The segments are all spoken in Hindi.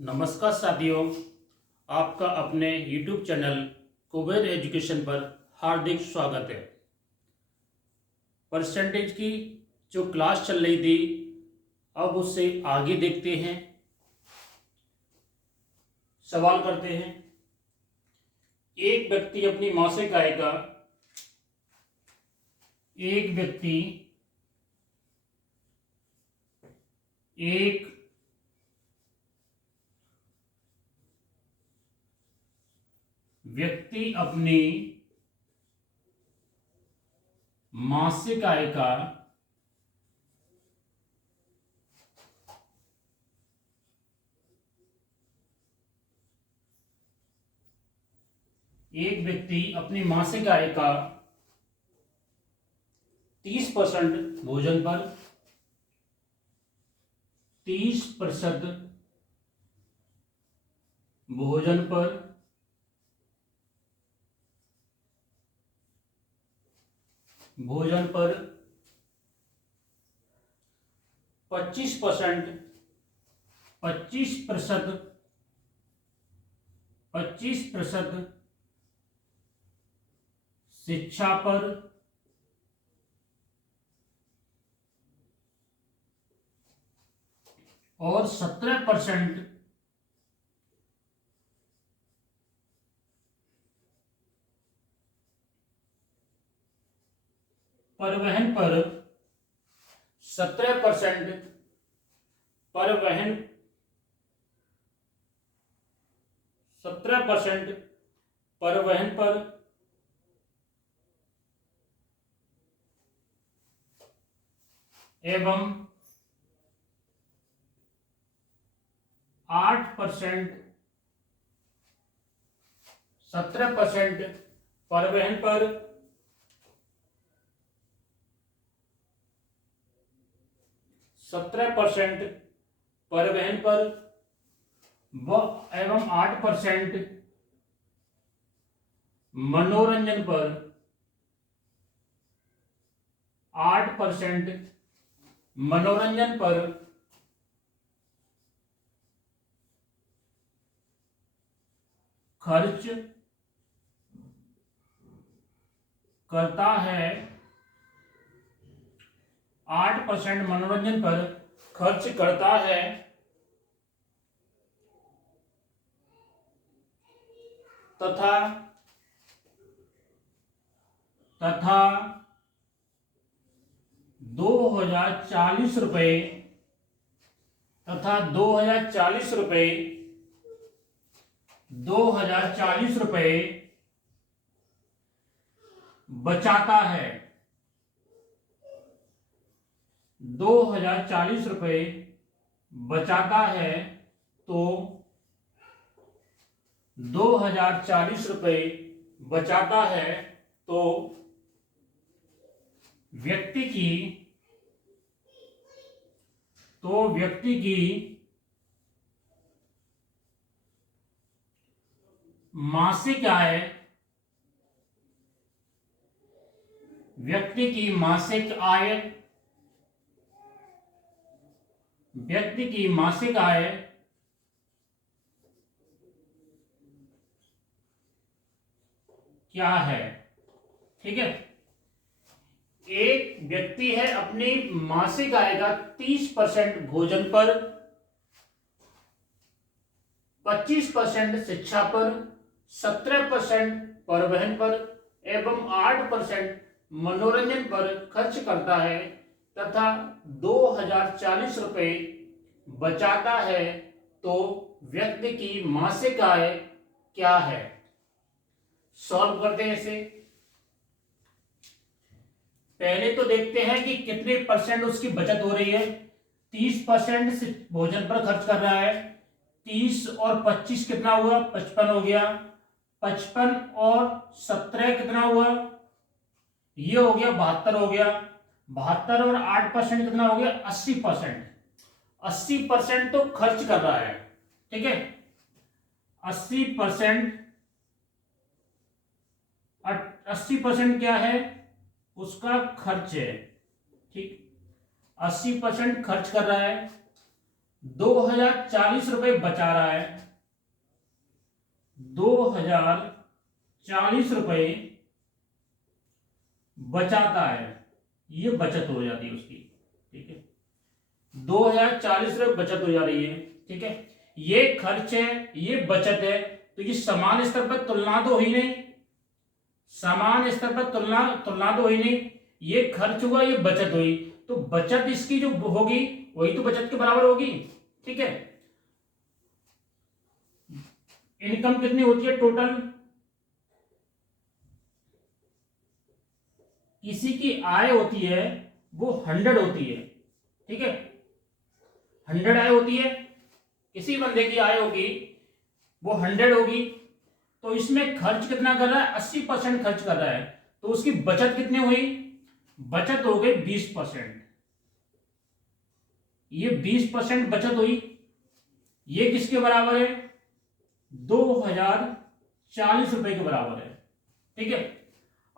नमस्कार साथियों, आपका अपने YouTube चैनल कुबेर एजुकेशन पर हार्दिक स्वागत है। परसेंटेज की जो क्लास चल रही थी, अब उससे आगे देखते हैं, सवाल करते हैं। एक व्यक्ति अपनी मासिक आय का एक व्यक्ति अपनी मासिक आय का एक व्यक्ति अपनी मासिक आय का 30% भोजन पर 30% भोजन पर 25% 25% शिक्षा पर और 17% परिवहन पर 17% परिवहन 17% परिवहन पर एवं 8% 17% परिवहन पर व एवं 8% मनोरंजन पर 8% मनोरंजन पर खर्च करता है। 8% मनोरंजन पर खर्च करता है तथा 2040 रुपये बचाता है। 2040 रुपये बचाता है। तो 2040 रुपये बचाता है तो व्यक्ति की मासिक आय क्या है। ठीक है, एक व्यक्ति है अपनी मासिक आय का 30% भोजन पर, 25% शिक्षा पर, 17% परिवहन पर एवं 8% मनोरंजन पर खर्च करता है तथा 2040 रुपये बचाता है तो व्यक्ति की मासिक आय क्या है। सॉल्व करते हैं इसे। पहले तो देखते हैं कि कितने परसेंट उसकी बचत हो रही है। 30% भोजन पर खर्च कर रहा है। 30 और 25 कितना हुआ? 55 हो गया। 55 और 17 कितना हुआ? ये हो गया 72 हो गया। 72 और 8% कितना हो गया? 80%। 80% तो खर्च कर रहा है। ठीक है, 80% 80% क्या है? उसका खर्च है। ठीक, 80% खर्च कर रहा है 2040 रुपए बचा रहा है, 2040 रुपए बचाता है, ये बचत हो जाती है उसकी। ठीक है, 2040 रुपए बचत हो जा रही है। ठीक है, ये खर्च है, ये बचत है, तो ये समान स्तर पर तुलना तो हुई नहीं, समान स्तर पर तुलना तुलना तो हुई नहीं, ये खर्च हुआ, ये बचत हुई, तो बचत इसकी जो होगी वही तो बचत के बराबर होगी। ठीक है, इनकम कितनी होती है टोटल, किसी की आय होती है वो 100 होती है। ठीक है, 100 आय होती है, किसी बंदे की आय होगी वो 100 होगी, तो इसमें खर्च कितना कर रहा है, 80% खर्च कर रहा है, तो उसकी बचत कितनी हुई, बचत हो गई 20%। ये 20% बचत हुई, ये किसके बराबर है, 2040 रुपए के बराबर है। ठीक है,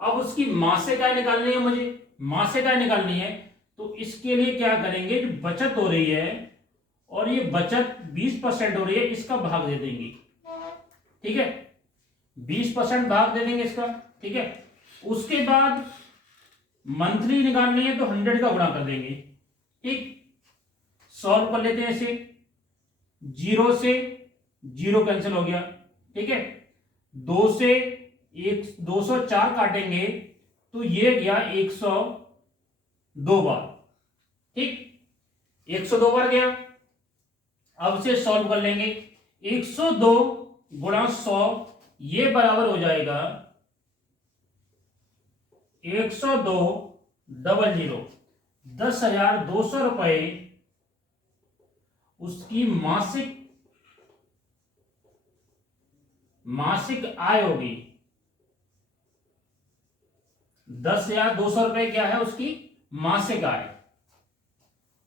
अब उसकी मासिक आय निकालनी है, मुझे मासिक आय निकालनी है, तो इसके लिए क्या करेंगे, जो बचत हो रही है और ये बचत 20% हो रही है, इसका भाग दे देंगे। ठीक है, 20% भाग दे देंगे इसका। ठीक है, उसके बाद मंथली निकालनी है तो 100 का गुणा कर देंगे। ठीक, सॉल्व कर लेते हैं इसे, 0 से 0 कैंसिल हो गया। ठीक है, 2 से 204 काटेंगे तो ये गया 102 बार। ठीक, 102 बार गया। अब से सॉल्व कर लेंगे, 102 गुणा 100 ये बराबर हो जाएगा 102 डबल 0, 10,200 रुपए उसकी मासिक आय होगी। 10,200 रुपए क्या है उसकी मासिक आय,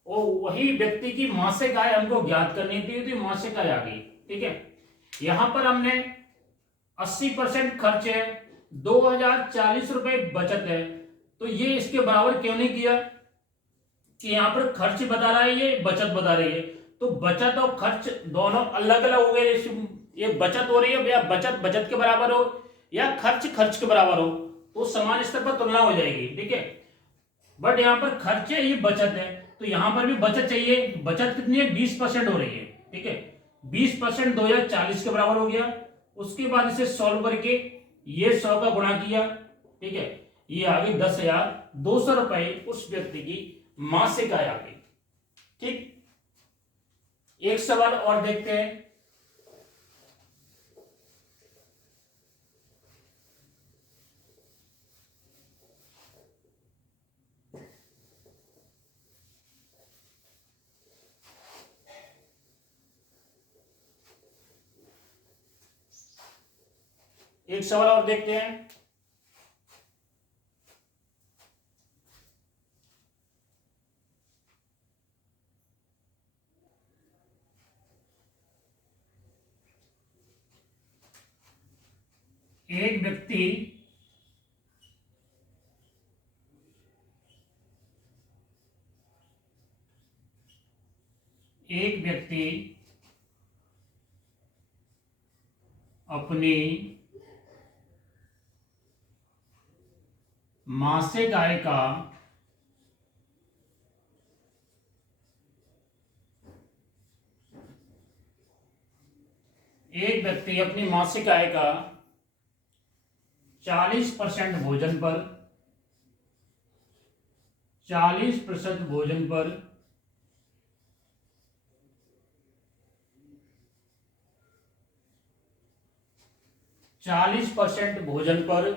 और वही व्यक्ति की मासिक आय हमको ज्ञात करनी थी, तो मासिक आय आ गई। ठीक है, यहां पर हमने 80% खर्च है, 2040 रुपए बचत है, तो ये इसके बराबर क्यों नहीं किया कि यहां पर खर्च बता रहा है, ये बचत बता रही है, तो बचत और खर्च दोनों अलग अलग हो गए। ये बचत हो रही है, या बचत बचत के बराबर हो या खर्च खर्च के बराबर हो, तो समान स्तर पर तुलना हो जाएगी। ठीक है, बट यहां पर खर्च है, ये बचत है, तो यहां पर भी बचत चाहिए, बचत कितनी है, 20% हो रही है। ठीक है, 20% 2040 के बराबर हो गया। उसके बाद इसे सॉल्व करके ये 100 का गुणा किया। ठीक है, ये आ गई 10,200 रुपए उस व्यक्ति की मासिक आय आ गई। ठीक, एक सवाल और देखते हैं। एक सवाल और देखते हैं। एक व्यक्ति अपनी मासिक आय का एक व्यक्ति अपनी मासिक आय का 40% भोजन पर 40% भोजन पर 40% भोजन पर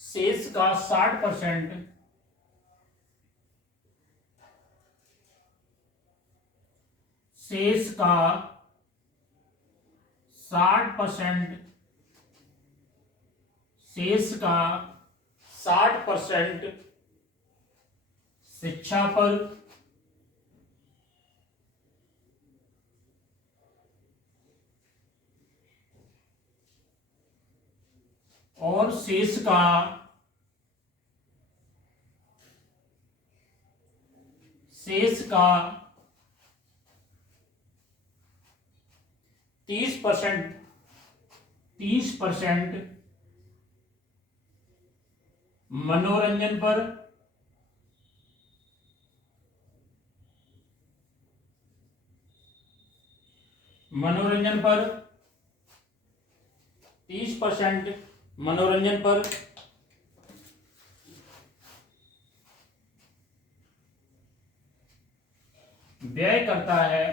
शेष का 60% शेष का 60% शेष का 60% शिक्षा पर और शेष का 30% मनोरंजन पर, मनोरंजन पर 30% मनोरंजन पर व्यय करता है,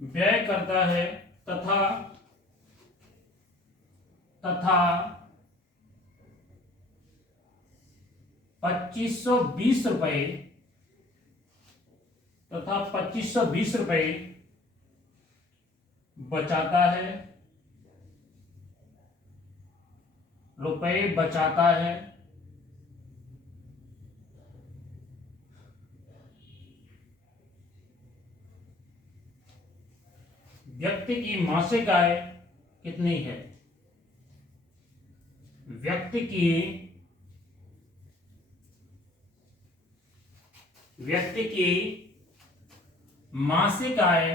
व्यय करता है तथा 2520 रुपए बचाता है, रुपए बचाता है। व्यक्ति की मासिक आय कितनी है? व्यक्ति की मासिक आय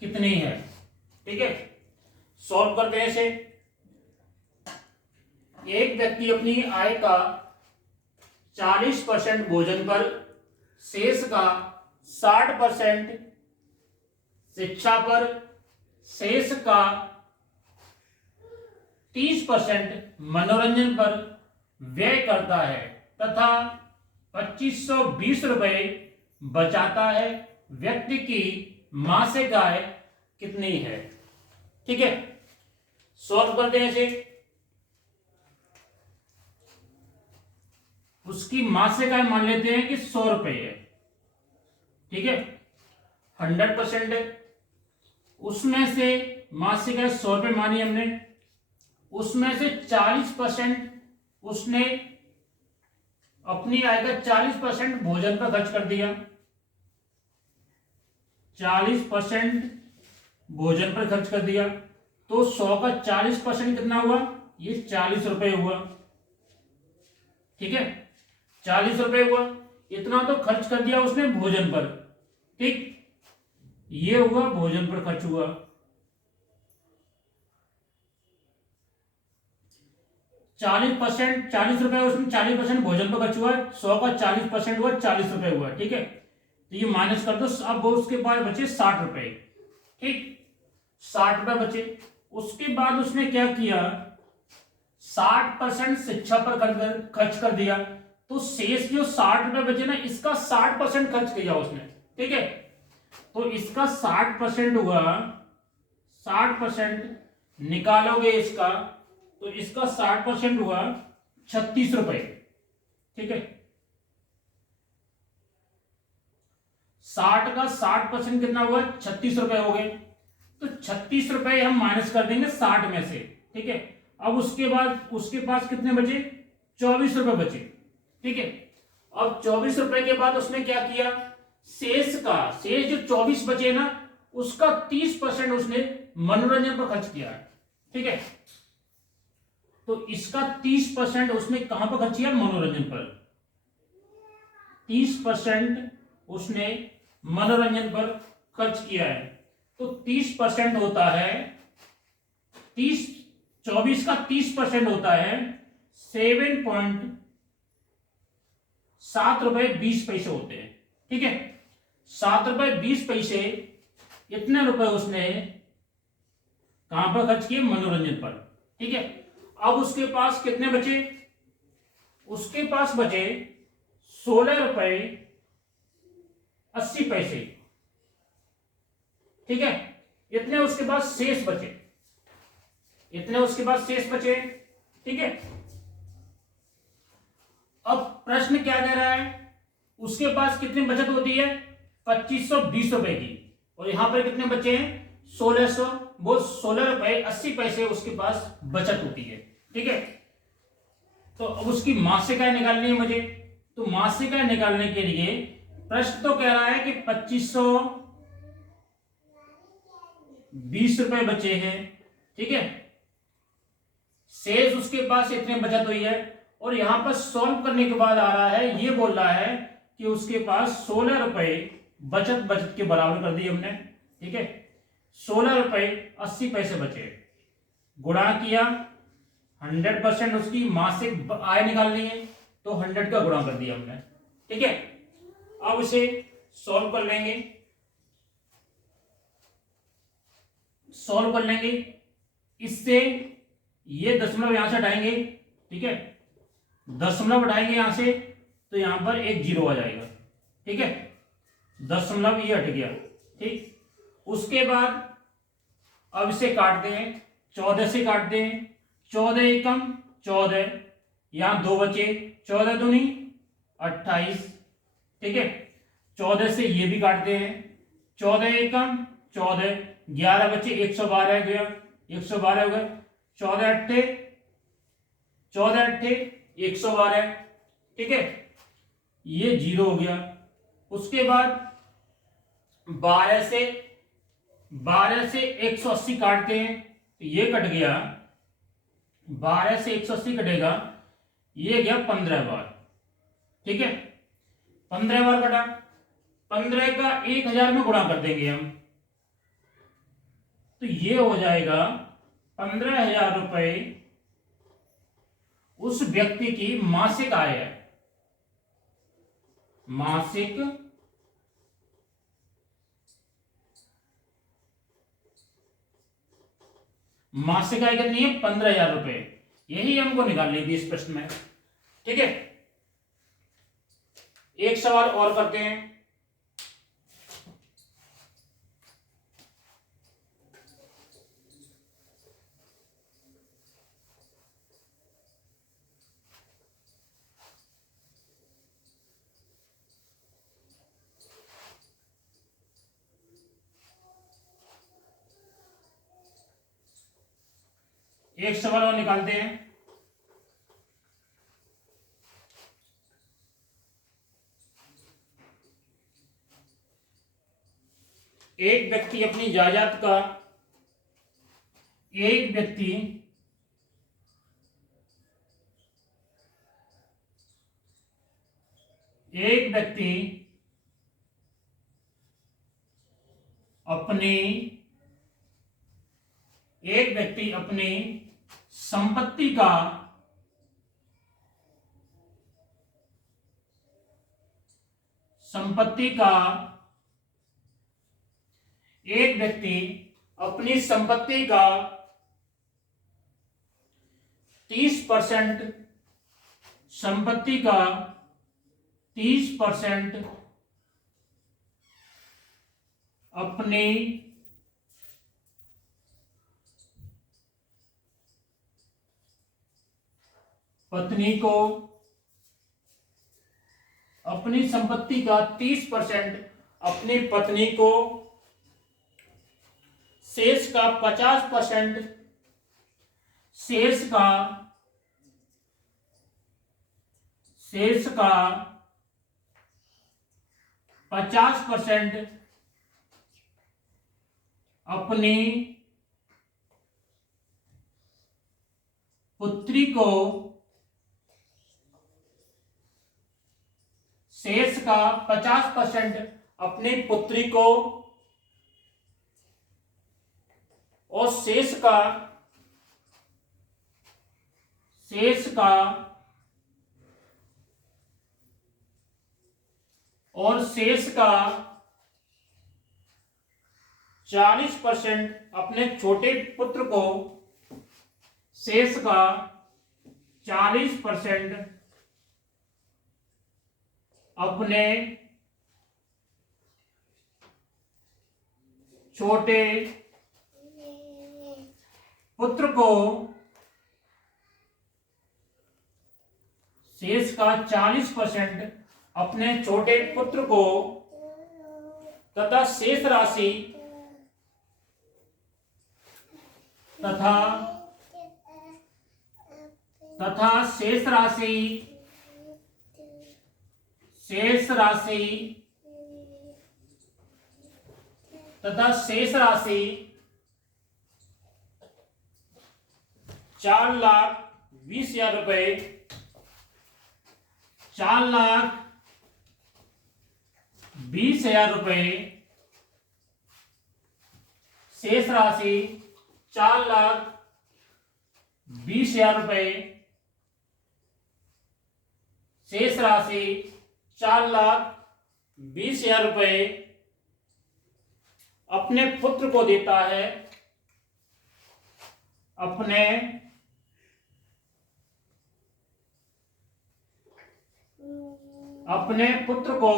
कितनी है? ठीक है, सॉल्व करते हैं इसे। एक व्यक्ति अपनी आय का 40% भोजन पर, शेष का 60% शिक्षा पर, शेष का 30% मनोरंजन पर व्यय करता है तथा 2520 रुपए बचाता है। व्यक्ति की मासिक आय कितनी है? ठीक है, सॉल्व करते हैं इसे। उसकी मासिक आय मान लेते हैं कि 100 रुपए है। ठीक है, 100% है, उसमें से मासिक आय 100 रुपए मानी हमने, उसमें से 40% उसने अपनी आय का 40% भोजन पर खर्च कर दिया। 40% भोजन पर खर्च कर दिया तो 100 का 40% कितना हुआ? ये 40 रुपए हुआ। ठीक है, 40 रुपए हुआ, इतना तो खर्च कर दिया उसने भोजन पर। ठीक, ये हुआ भोजन पर खर्च हुआ। 40 रुपए उसमें 40% भोजन पर खर्च हुआ, 100 का 40% हुआ, 40 रुपए हुआ। ठीक है, तो ये माइनस कर दो। अब उसके बाद बचे 60 रुपए। ठीक, 60 रुपए बचे। उसके बाद उसने क्या किया? 60% शिक्षा पर खर्च कर दिया, तो शेष जो 60 रुपए बचे ना, इसका 60% खर्च किया उसने। ठीक है, तो इसका 60% हुआ, 60% निकालोगे इसका, तो इसका 60% हुआ 36 रुपए। ठीक है, 60 का 60% कितना हुआ? 36 रुपए हो गए। तो 36 रुपए हम माइनस कर देंगे 60 में से। ठीक है, अब उसके बाद उसके पास कितने बचे? 24 रुपए बचे। ठीक है, अब 24 रुपए के बाद उसने क्या किया? शेष जो 24 बचे ना, उसका 30% उसने मनोरंजन पर खर्च किया। ठीक है, तो इसका 30% उसने कहां पर खर्च किया? मनोरंजन पर। 30% उसने मनोरंजन पर खर्च किया है, तो 30% होता है 24 का 30% होता है 7.7 रुपए 20 पैसे होते हैं। ठीक है, 7 रुपए 20 पैसे, इतने रुपए उसने कहां पर खर्च किए? मनोरंजन पर। ठीक है, अब उसके पास कितने बचे? उसके पास बचे 16 रुपए 80 पैसे। ठीक है, इतने उसके पास शेष बचे, इतने उसके पास शेष बचे। ठीक है, अब प्रश्न क्या दे रहा है? उसके पास कितनी बचत होती है? 2520 रुपए की, और यहां पर कितने बचे हैं 1600, वो 16 रुपए 80 पैसे उसके पास बचत होती है। ठीक है, तो अब उसकी मासिक आय निकालनी है मुझे। तो मासिक आय निकालने के लिए प्रश्न तो कह रहा है कि 2520 रुपए बचे हैं। ठीक है, शेष उसके पास इतने बचत हुई है, और यहां पर सॉल्व करने के बाद आ रहा है, ये बोल रहा है कि उसके पास 16 रुपए बचत के बराबर कर दी हमने। ठीक है, 16 रुपए 80 पैसे बचे, गुणा किया 100% उसकी मासिक आय निकालनी है, तो 100 का गुणा कर दिया हमने। ठीक है, अब इसे सॉल्व कर लेंगे, इससे ये दशमलव यहां से हटाएंगे। ठीक है, दशमलव हटाएंगे यहां से, तो यहां पर एक जीरो आ जाएगा। ठीक है, दशमलव ये हट गया। ठीक, उसके बाद अब इसे काटते हैं, 14 से काटते हैं, 14 एकम 14, यहां 2 बचे, 14 दूनी 28। ठीक है, 14 से ये भी काटते हैं, 14 एकम 14, 11 बचे, 112 गया, 112 हो गए, 14 अट्ठे 112। ठीक है, ये जीरो हो गया। उसके बाद 12 से 180 काटते हैं, तो ये कट गया, 12 से 180 कटेगा, ये गया 15 बार। ठीक है, 15 बार कटा, 15 का 1000 में गुणा कर देंगे हम, तो ये हो जाएगा 15,000 रुपए उस व्यक्ति की मासिक आय है। मासिक आय कितनी है 15,000 रुपए, यही हमको निकालनी थी इस प्रश्न में। ठीक है, एक सवाल और करते हैं। एक सवाल और निकालते हैं। एक व्यक्ति अपनी जायदाद का एक व्यक्ति अपनी संपत्ति का एक व्यक्ति अपनी संपत्ति का 30% संपत्ति का 30% अपनी पत्नी को, अपनी संपत्ति का 30% अपनी पत्नी को, शेष का 50% शेष का 50% अपनी पुत्री को, शेष का 50% अपनी पुत्री को, और शेष का 40% अपने छोटे पुत्र को, शेष का 40% अपने छोटे पुत्र को, शेष का 40% अपने छोटे पुत्र को, तथा शेष राशि तथा तथा शेष राशि शेष राशि तथा शेष राशि 4,20,000 रुपए 4,20,000 रुपए शेष राशि 4,20,000 रुपए शेष राशि 4,20,000 रुपए अपने पुत्र को देता है अपने पुत्र को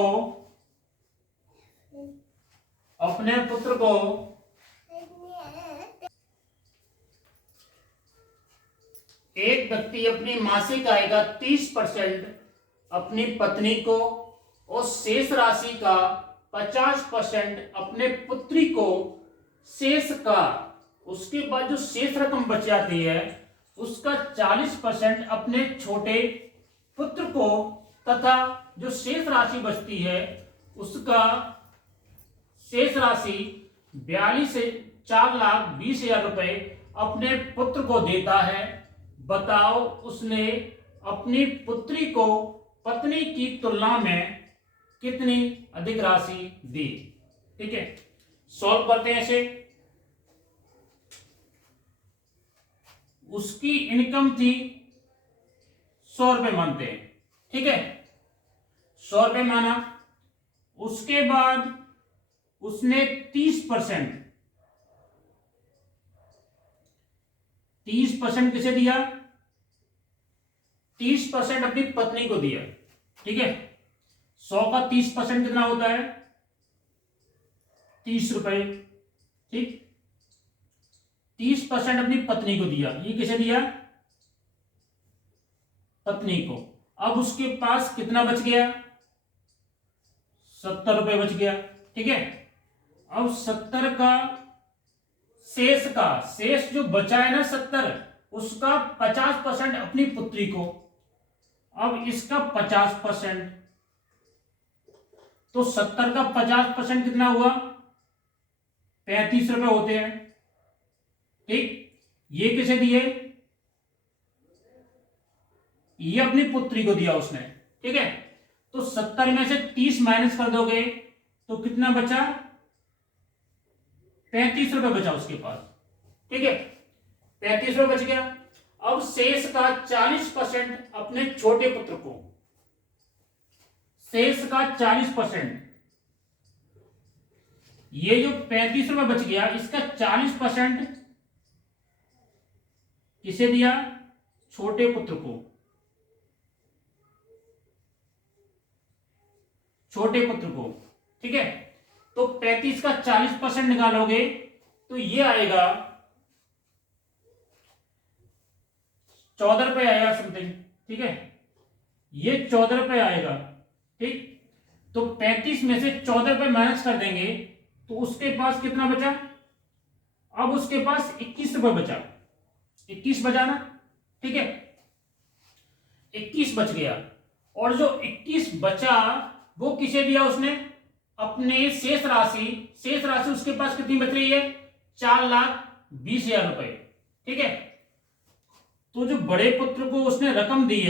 एक व्यक्ति अपनी मासिक आय का 30% अपनी पत्नी को और शेष राशि का 50% अपने पुत्री को शेष का उसके बाद जो शेष रकम बच जाती है उसका 40% अपने छोटे पुत्र को तथा जो शेष राशि बचती है उसका शेष राशि 4,20,000 रुपए अपने पुत्र को देता है। बताओ उसने अपनी पुत्री को पत्नी की तुलना में कितनी अधिक राशि दी। ठीक है, सॉल्व करते हैं इसे। उसकी इनकम थी 100 रुपए मानते हैं। ठीक है, 100 रुपए माना। उसके बाद उसने 30% किसे दिया? 30% अपनी पत्नी को दिया। ठीक है, 100 का 30% कितना होता है? 30 रुपए। ठीक, 30% अपनी पत्नी को दिया। ये किसे दिया? पत्नी को। अब उसके पास कितना बच गया? 70 रुपए बच गया। ठीक है, अब 70 का शेष जो बचा है ना 70, उसका 50% अपनी पुत्री को। अब इसका 50%, तो 70 का 50% कितना हुआ? 35 रुपए होते हैं। ठीक, ये किसे दिए? ये अपनी पुत्री को दिया उसने। ठीक है, तो 70 में से 30 माइनस कर दोगे तो कितना बचा? 35 रुपए बचा उसके पास। ठीक है, 35 रुपए बच गया। अब शेष का 40% अपने छोटे पुत्र को। शेष का 40%, ये जो 35 रुपए बच गया इसका 40% किसे दिया? छोटे पुत्र को। छोटे पुत्र को। ठीक है, तो 35 का 40% निकालोगे तो ये आएगा 14 रुपए आएगा समथिंग। ठीक है, ये 14 रुपए आएगा। ठीक, तो 35 में से 14 रुपए माइनस कर देंगे तो उसके पास कितना बचा? अब उसके पास 21 रुपए बचा। 21 बचा ना। ठीक है, 21 बच गया। और जो 21 बचा वो किसे दिया उसने? अपने शेष राशि उसके पास कितनी बच रही है? 4,20,000 रुपए। ठीक है, तो जो बड़े पुत्र को उसने रकम दी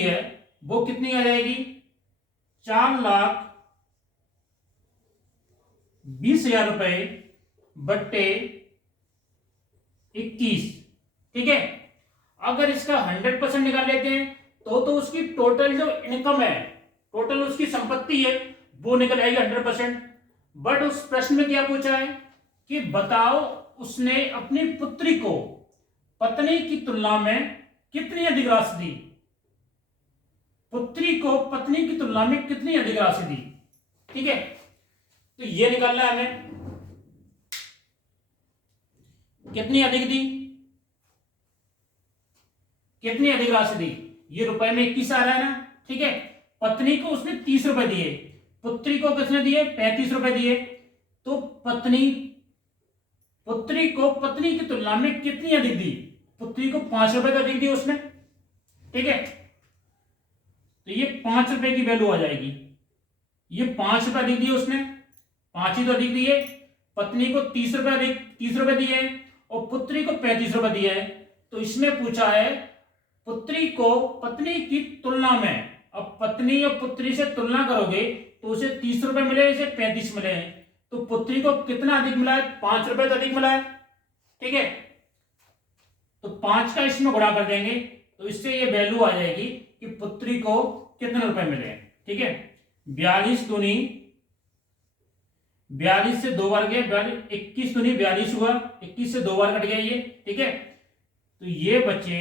है, वो कितनी आ जाएगी? 4,20,000 रुपए बट्टे 21। ठीक है, अगर इसका 100% निकाल लेते हैं तो उसकी टोटल जो इनकम है, टोटल उसकी संपत्ति है, वो निकल आएगी 100%। बट उस प्रश्न में क्या पूछा है कि बताओ उसने अपनी पुत्री को पत्नी की तुलना में कितनी अधिक राशि दी। पुत्री को पत्नी की तुलना में कितनी अधिक राशि दी। ठीक है, तो ये निकालना है हमें, कितनी अधिक दी, कितनी अधिक राशि दी। ये रुपए में 21 आ रहा है ना। ठीक है, पत्नी को उसने 30 रुपए दिए, पुत्री को किसने दिए 35 रुपए दिए, तो पुत्री को पत्नी की तुलना में कितनी अधिक दी, पुत्री को 5 रुपए तो अधिक दी उसने, ठीक है। तो ये 5 रुपए की वैल्यू आ जाएगी, ये 5 रुपए अधिक दिए उसने, 5 ही तो अधिक दिए, पत्नी को 30 रुपए अधिक 30 रुपए दिए और पुत्री को 35 रुपए दिए है। तो इसमें पूछा है पुत्री को पत्नी की तुलना में, अब पत्नी और पुत्री से तुलना करोगे तो उसे 30 रुपए मिले, इसे 35 मिले हैं, तो पुत्री को कितना अधिक मिला है, 5 रुपए तो अधिक मिला है, ठीक है। तो 5 का इसमें गुणा कर देंगे तो इससे ये वैल्यू आ जाएगी कि पुत्री को कितने रुपए मिले, ठीक है। 42 दूनी 42 से 2 बार गया, 21 दूनी 42 हुआ, 21 से 2 बार कट गया ये, ठीक है। तो ये बचे,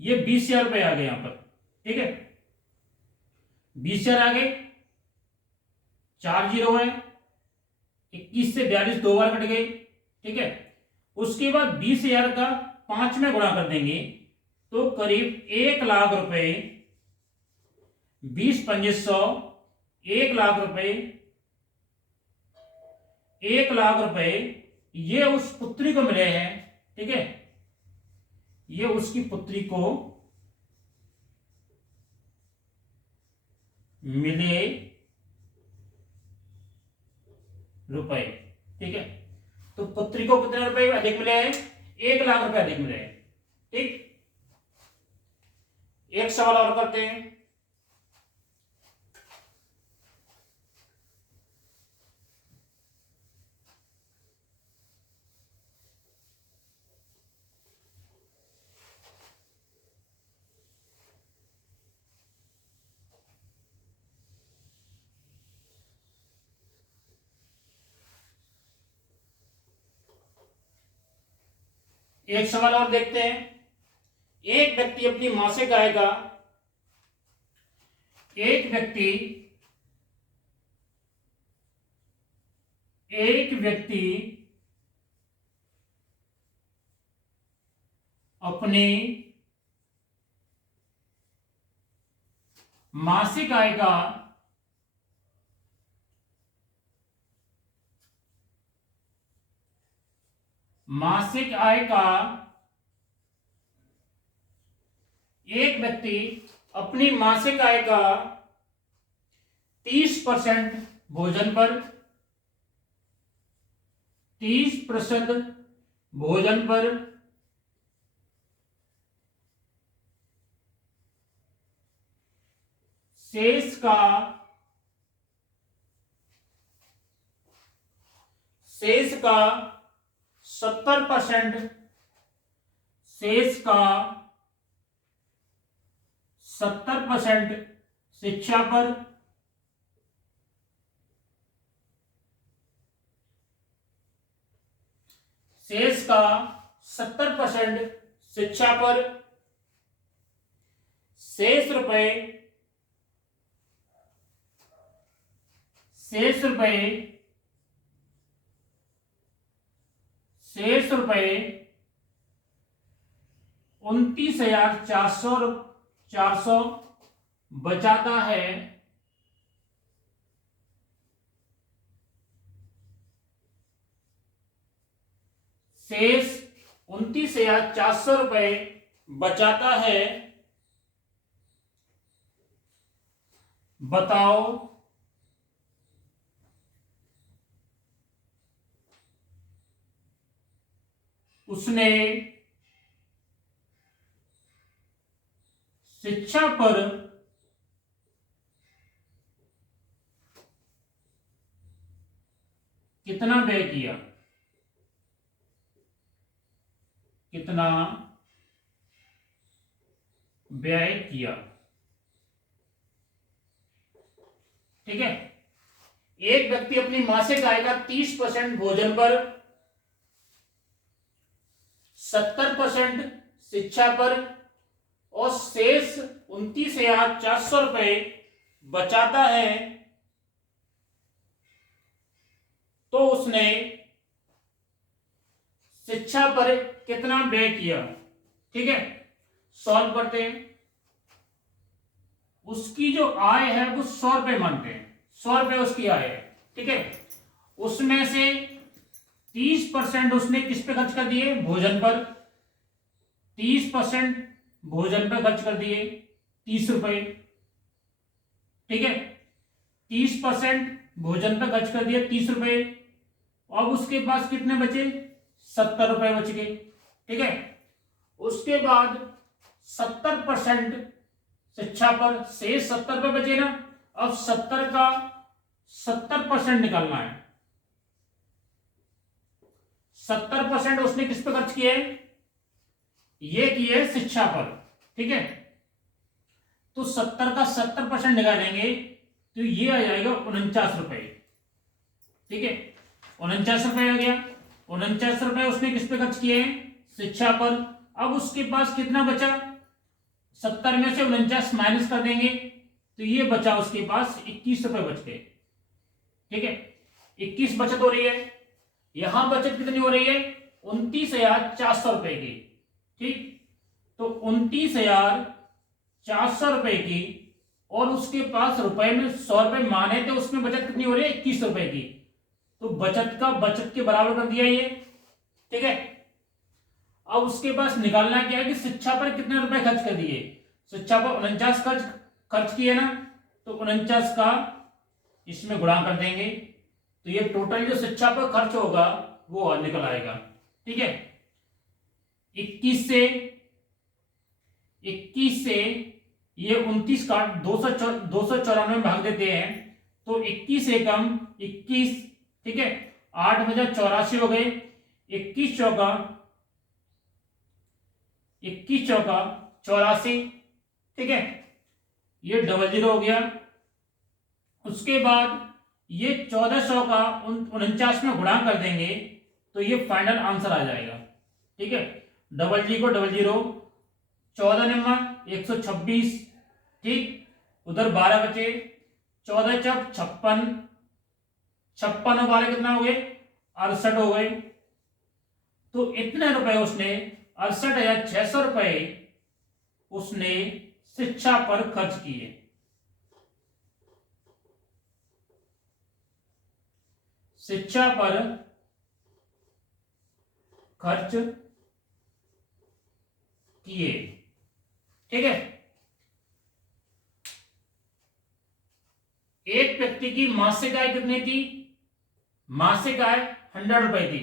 ये 20,000 रुपए आ गए यहां पर, ठीक है। 20,000 आ गए, 4 जीरो है, 21 से 42 2 बार कट गए, ठीक है। उसके बाद 20,000 का 5 में गुणा कर देंगे तो करीब 1,00,000 रुपए, 20 पंजे 100, 1,00,000 रुपए, 1,00,000 रुपए ये उस पुत्री को मिले हैं, ठीक है। ये उसकी पुत्री को मिले रुपए, ठीक है। तो पुत्री को कितने रुपए अधिक मिले हैं, 1,00,000 रुपए अधिक मिले हैं, ठीक। एक सवाल और करते हैं। एक सवाल और देखते हैं। एक व्यक्ति अपनी मासिक आय का, एक व्यक्ति अपनी मासिक आय का एक व्यक्ति अपनी मासिक आय का 30% भोजन पर, 30% भोजन पर, शेष का 70%, शेष का 70% शिक्षा पर, शेष का 70% शिक्षा पर, शेष रुपए शेष रुपए 29,400 बचाता है, शेष 29,400 रुपए बचाता है। बताओ उसने शिक्षा पर कितना व्यय किया, कितना व्यय किया, ठीक है। एक व्यक्ति अपनी मासिक आय का 30% भोजन पर, 70% शिक्षा पर और शेष 29,400 रुपए बचाता है, तो उसने शिक्षा पर कितना व्यय किया, ठीक है। सॉल्व करते हैं। उसकी जो आय है वो 100 रुपए मानते हैं, 100 रुपए उसकी आय है, ठीक है। उसमें से 30% उसने किस पे खर्च कर दिए, भोजन पर, 30% भोजन पर खर्च कर दिए, 30 रुपए, ठीक है। 30% भोजन पर खर्च कर दिए 30 रुपए। अब उसके पास कितने बचे, 70 रुपए बच गए, ठीक है। उसके बाद 70% शिक्षा पर, से 70 रुपए बचे ना। अब 70 का 70% निकालना है। 70% उसने किस पे खर्च किए, ये किए शिक्षा पर, ठीक है। तो 70 का 70% निकालेंगे तो ये आ जाएगा 49 रुपए, ठीक है। 49 रुपए आ गया। 49 रुपए उसने किस पे खर्च किए, शिक्षा पर। अब उसके पास कितना बचा, 70 में से 49 माइनस कर देंगे तो ये बचा उसके पास 21 रुपए बच गए, ठीक है। 21 बचत हो रही है। यहां बचत कितनी हो रही है, 29,400 रुपए की, ठीक। तो 29,400 रुपए की, और उसके पास रुपए में 100 रुपए माने थे, उसमें बचत कितनी हो रही है, 21 रुपए की। तो बचत का बचत के बराबर कर दिया ये, ठीक है। अब उसके पास निकालना क्या है कि शिक्षा पर कितने रुपए खर्च कर दिए, शिक्षा पर 49 खर्च किए ना, तो 49 का इसमें गुणा कर देंगे तो ये टोटल जो शिक्षा पर खर्च होगा वो निकल आएगा, ठीक है। 21 से 21 से ये 29 का 294 भाग देते हैं तो 21 एकम 21, ठीक है। 8 बजा 84 हो गए, 21 चौका 84, ठीक है। ये 00 हो गया। उसके बाद ये 1400 का 49 में गुणा कर देंगे तो ये फाइनल आंसर आ जाएगा, ठीक है। 00 को 00, 14 निम्मा 126, ठीक। उधर 12 बचे, 14 चौक 56, 56 और 12 कितना हो गए, 68 हो गए। तो इतने रुपए उसने 68,600 रुपए उसने शिक्षा पर खर्च किए, शिक्षा पर खर्च किए, ठीक है। एक व्यक्ति की मासिक आय कितनी थी, मासिक आय 100 रुपए थी।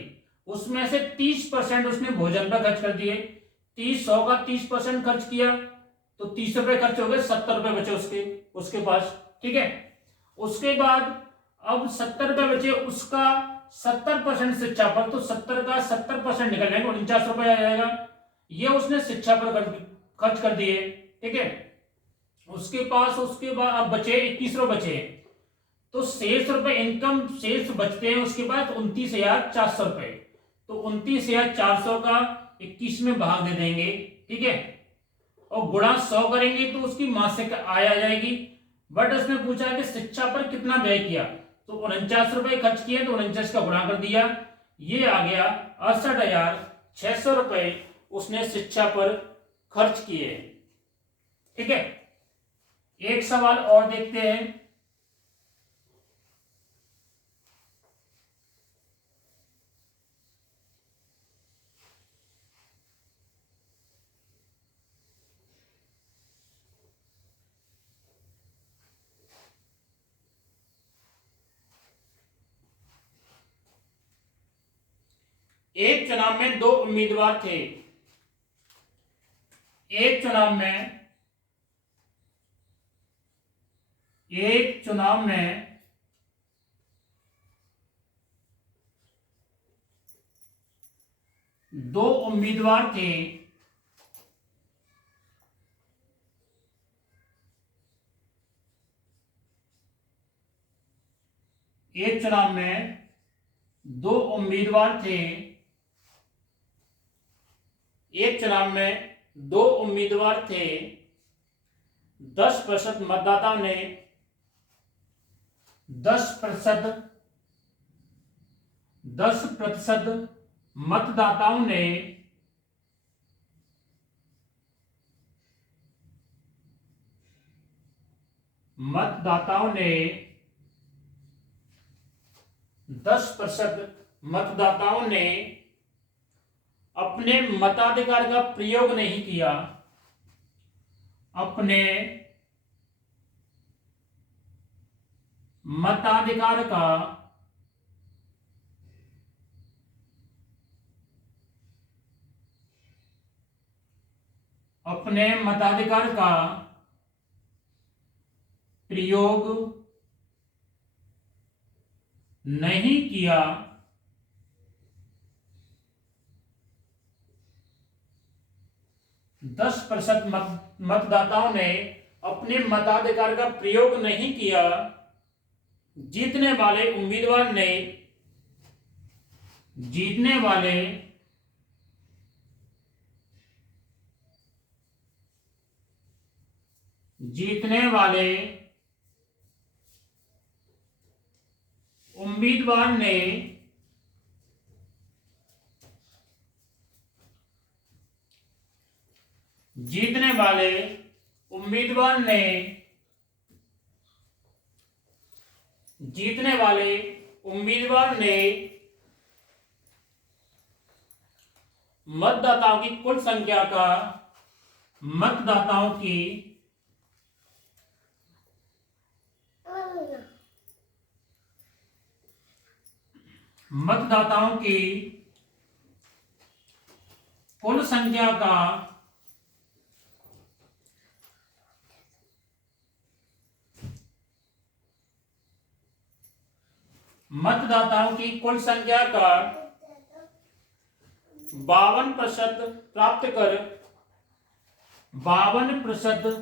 उसमें से 30% उसने भोजन पर खर्च कर दिए, 100 का 30% खर्च किया तो 30 रुपए खर्च हो गए, 70 रुपए बचे उसके उसके पास, ठीक है। उसके बाद अब 70 रुपए बचे, उसका 70% शिक्षा पर, तो 70 का 70% निकल जाएंगे, 49 रुपए आ जाएगा। ये उसने शिक्षा पर खर्च कर दिए, ठीक है। उसके बाद अब बचे 21 रुपए बचे, तो शेष रुपए इनकम शेष बचते हैं उसके बाद 29,400 रुपए। तो 29,400 का 21 में भाग दे देंगे, ठीक है। और गुणा 100 करेंगे तो उसकी मासिक आय आ जाएगी। बट उसने पूछा कि शिक्षा पर कितना व्यय किया, तो 49 रुपए खर्च किए तो 49 का गुणा कर दिया, ये आ गया 68,600 रुपए उसने शिक्षा पर खर्च किए, ठीक है। एक सवाल और देखते हैं। एक चुनाव में दो उम्मीदवार थे, एक चुनाव में दो उम्मीदवार थे, एक चुनाव में दो उम्मीदवार थे, एक चुनाव में दो उम्मीदवार थे, 10% मतदाताओं ने 10% मतदाताओं ने मतदाताओं ने 10% मतदाताओं ने अपने मताधिकार का प्रयोग नहीं किया, अपने मताधिकार का प्रयोग नहीं किया, 10% मतदाताओं ने अपने मताधिकार का प्रयोग नहीं किया। जीतने वाले उम्मीदवार ने जीतने वाले उम्मीदवार ने मतदाताओं की कुल संख्या का मतदाताओं की कुल संख्या का मतदाताओं की कुल संख्या का 52% प्राप्त कर 52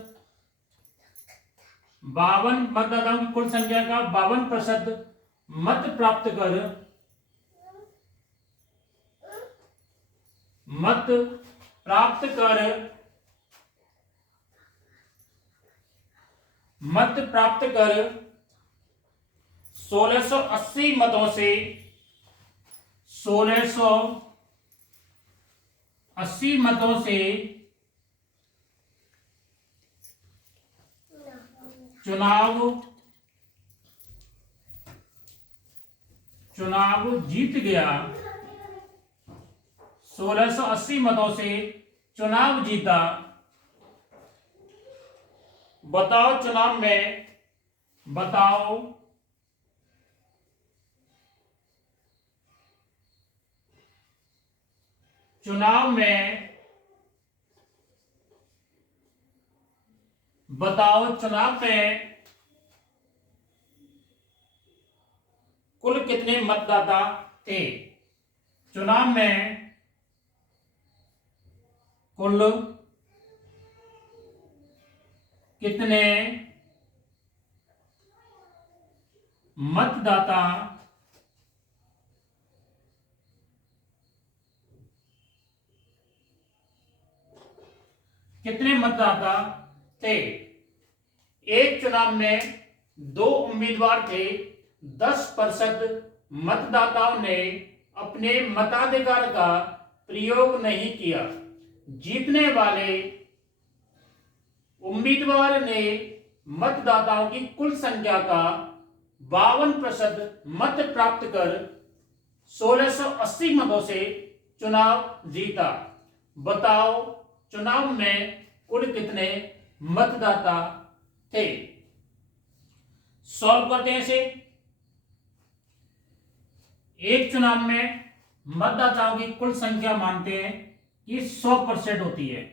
मतदाताओं की कुल संख्या का 52% मत प्राप्त कर मत प्राप्त कर 1680 मतों से 1680 मतों से चुनाव जीत गया। 1680 मतों से चुनाव जीता। बताओ चुनाव में कुल कितने मतदाता थे? चुनाव में कुल कितने मतदाता थे? एक चुनाव में 2 उम्मीदवार थे। 10% मतदाताओं ने अपने मताधिकार का प्रयोग नहीं किया। जीतने वाले उम्मीदवार ने मतदाताओं की कुल संख्या का 52% मत प्राप्त कर 1680 मतों से चुनाव जीता। बताओ चुनाव में कुल कितने मतदाता थे? सॉल्व करते हैं इसे। एक चुनाव में मतदाताओं की कुल संख्या मानते हैं कि 100% होती है।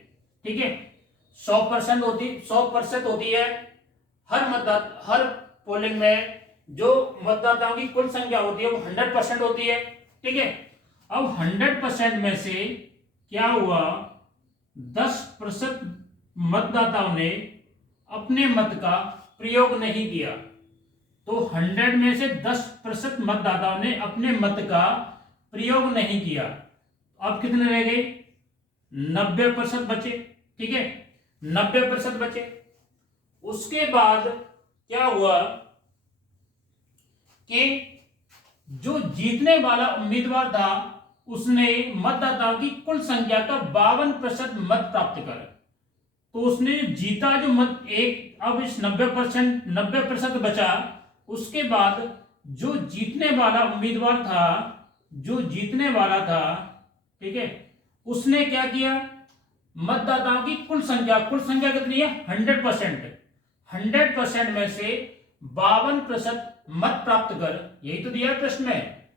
ठीक है, 100% होती है। हर पोलिंग में जो मतदाताओं की कुल संख्या होती है वो 100% होती है। ठीक है, अब 100% में से क्या हुआ, 10% मतदाताओं ने अपने मत का प्रयोग नहीं किया। तो 100 में से 10% मतदाताओं ने अपने मत का प्रयोग नहीं किया। अब कितने रह गए? 90% बचे। ठीक है, 90% बचे। उसके बाद क्या हुआ कि जो जीतने वाला उम्मीदवार था उसने मतदाताओं की कुल संख्या का 52% मत प्राप्त कर, तो उसने जीता जो मत एक, अब इस 90% बचा, उसके बाद जो जीतने वाला उम्मीदवार था, जो जीतने वाला था, ठीक है, उसने क्या किया, मतदाताओं की कुल संख्या कितनी है 100%, 100% में से 52% मत प्राप्त कर, यही तो दिया है प्रश्न में,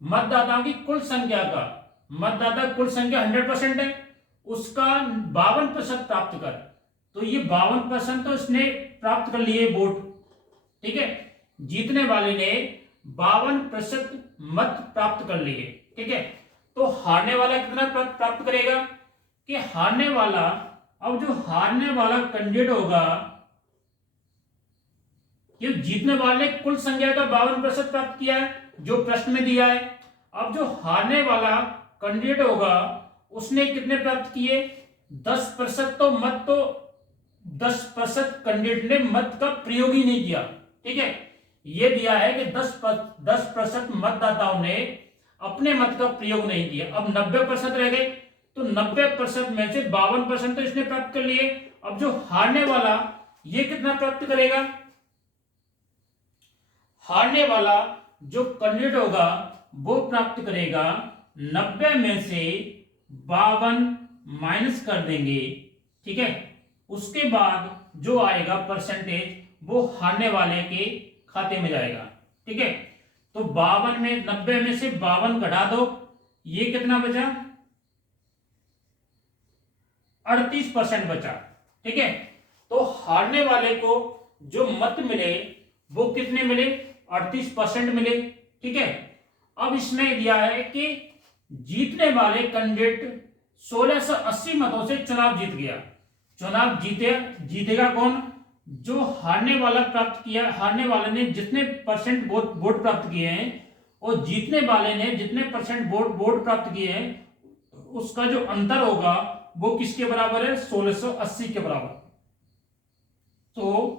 मतदाताओं की कुल संख्या का, मतदाता कुल संख्या 100% है, उसका 52% प्राप्त कर, तो ये 52% तो इसने प्राप्त कर लिए वोट, ठीक है, जीतने वाले ने 52% मत प्राप्त कर लिए, ठीक है। तो हारने वाला कितना प्राप्त करेगा, कि हारने वाला, अब जो हारने वाला कैंडिडेट होगा, कि जीतने वाले कुल संख्या का 52% प्राप्त किया है जो प्रश्न में दिया है, अब जो हारने वाला कैंडिडेट होगा उसने कितने प्राप्त किए, 10%, तो मत तो 10% कैंडिडेट ने मत का प्रयोग ही नहीं किया, ठीक है। यह दिया है कि 10% मतदाताओं ने अपने मत का प्रयोग नहीं किया, अब 90% रह गए, तो 90% में से 52% तो इसने प्राप्त कर लिए, अब जो हारने वाला ये कितना प्राप्त करेगा, हारने वाला जो कैंडिडेट होगा वो प्राप्त करेगा 90 में से 52 माइनस कर देंगे, ठीक है, उसके बाद जो आएगा परसेंटेज वो हारने वाले के खाते में जाएगा, ठीक है। तो 52 में 90 में से 52 घटा दो, ये कितना बचा, 38% बचा, ठीक है। तो हारने वाले को जो मत मिले वो कितने मिले, 38% मिले, ठीक है। अब इसमें दिया है कि जीतने वाले कैंडिडेट 1680 मतों से चुनाव जीत गया, चुनाव जीतेगा कौन, जो हारने वाला प्राप्त किया, हारने वाले ने जितने परसेंट वोट प्राप्त किए हैं और जीतने वाले ने जितने परसेंट वोट प्राप्त किए हैं, उसका जो अंतर होगा वो किसके बराबर है, 1680 के बराबर। तो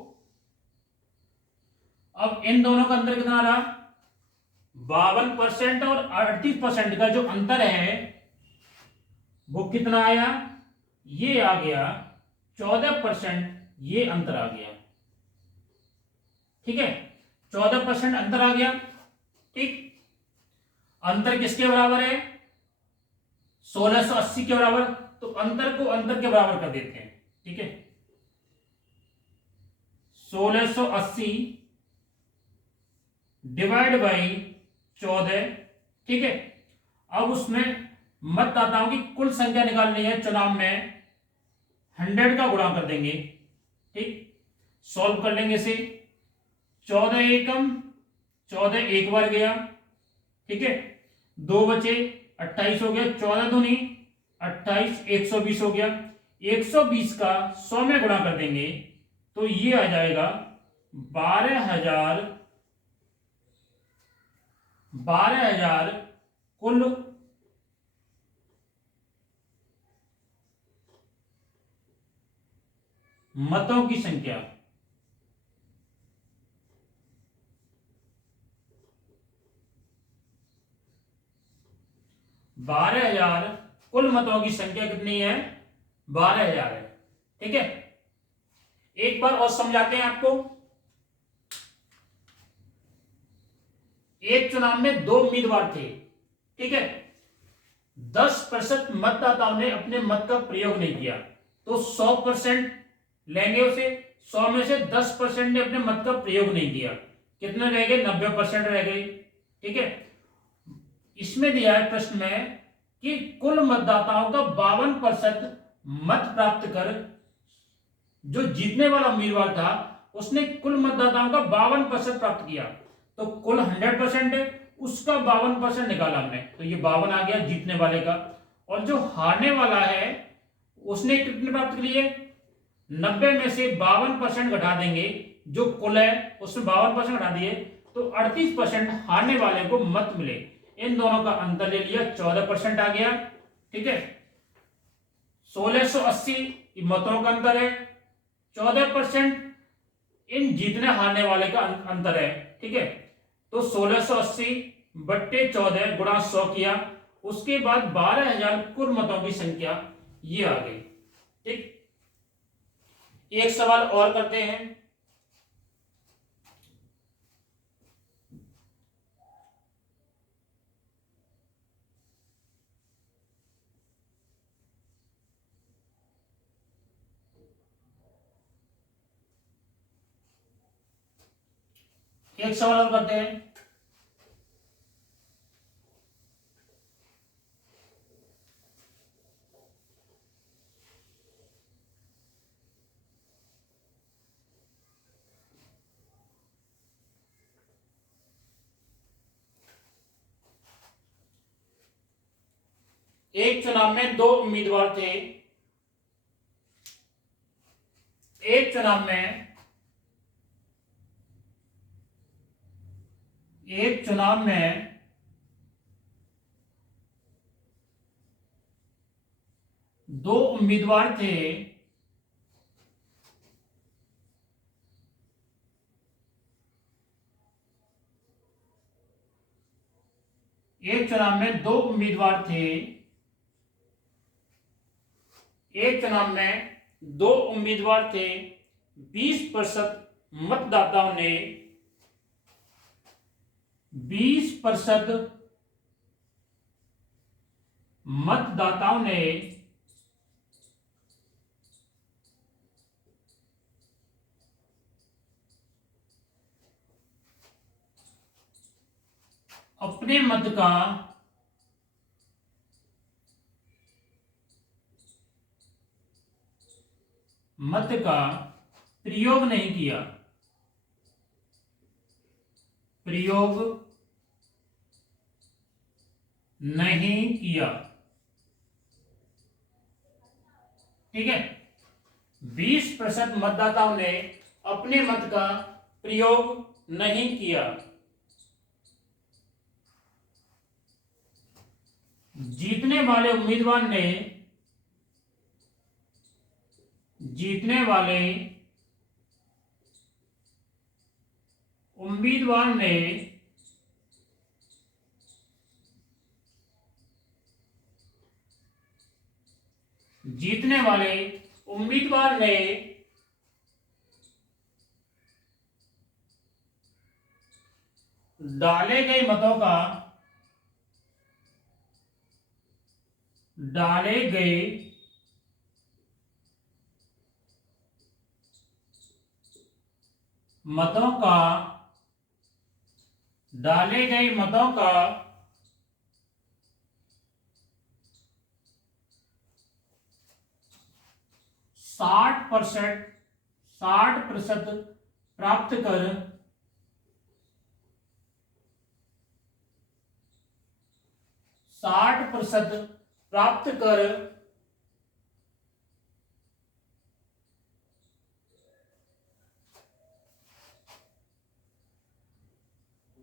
अब इन दोनों का अंतर कितना रहा, 52% और 38% का जो अंतर है वो कितना आया, ये आ गया 14%, ये अंतर आ गया, ठीक है, 14% अंतर आ गया, ठीक। अंतर किसके बराबर है, 1680 के बराबर, तो अंतर को अंतर के बराबर कर देते हैं, ठीक है, 1680 डिवाइड बाई 14, ठीक है। अब उसमें मतदाताओं की कुल संख्या निकालनी है, चुनाव में 100 का गुणा कर देंगे, ठीक, सॉल्व कर लेंगे इसे, 14 एकम 14 एक बार गया, ठीक है, 2 बचे 28 हो गया, 14 दूनी 28, 120 हो गया, 120 का 100 में गुणा कर देंगे तो ये आ जाएगा 12,000 कुल मतों की संख्या, 12,000 कुल मतों की संख्या कितनी है, 12,000 है, ठीक है। एक बार और समझाते हैं आपको, एक चुनाव में 2 उम्मीदवार थे, ठीक है, 10% मतदाताओं ने अपने मत का प्रयोग नहीं किया, तो 100% लेंगे उसे, 100 में से 10% ने अपने मत का प्रयोग नहीं किया, कितने रह गए, 90% रह गए, ठीक है। इसमें दिया है प्रश्न में कि कुल मतदाताओं का 52% मत प्राप्त कर, जो जीतने वाला उम्मीदवार था उसने कुल मतदाताओं का 52% प्राप्त किया, तो कुल 100% है, उसका 52% निकाला हमने, तो ये 52 आ गया जीतने वाले का, और जो हारने वाला है उसने कितने प्राप्त किए, 90 में से 52% घटा देंगे, जो कुल है उसमें 52% घटा दिए, तो 38% हारने वाले को मत मिले, इन दोनों का अंतर ले लिया, 14% आ गया, ठीक है। 1680 मतों का अंतर है, 14% इन जीतने हारने वाले का अंतर है, ठीक है। तो 1680 बट्टे 14 गुणा 100 किया, उसके बाद 12,000 कुल मतों की संख्या ये आ गई, ठीक। एक सवाल और करते हैं। एक सवाल और करते हैं। एक चुनाव में दो उम्मीदवार थे। एक चुनाव में दो उम्मीदवार थे। एक चुनाव में दो उम्मीदवार थे। एक चुनाव में दो उम्मीदवार थे। 20% मतदाताओं ने 20% मतदाताओं ने अपने मत का प्रयोग नहीं किया। प्रयोग नहीं किया। ठीक है, 20% मतदाताओं ने अपने मत का प्रयोग नहीं किया। जीतने वाले उम्मीदवार ने जीतने वाले उम्मीदवार ने डाले गए मतों का डाले गए मतों का 60% प्राप्त कर 60% प्राप्त कर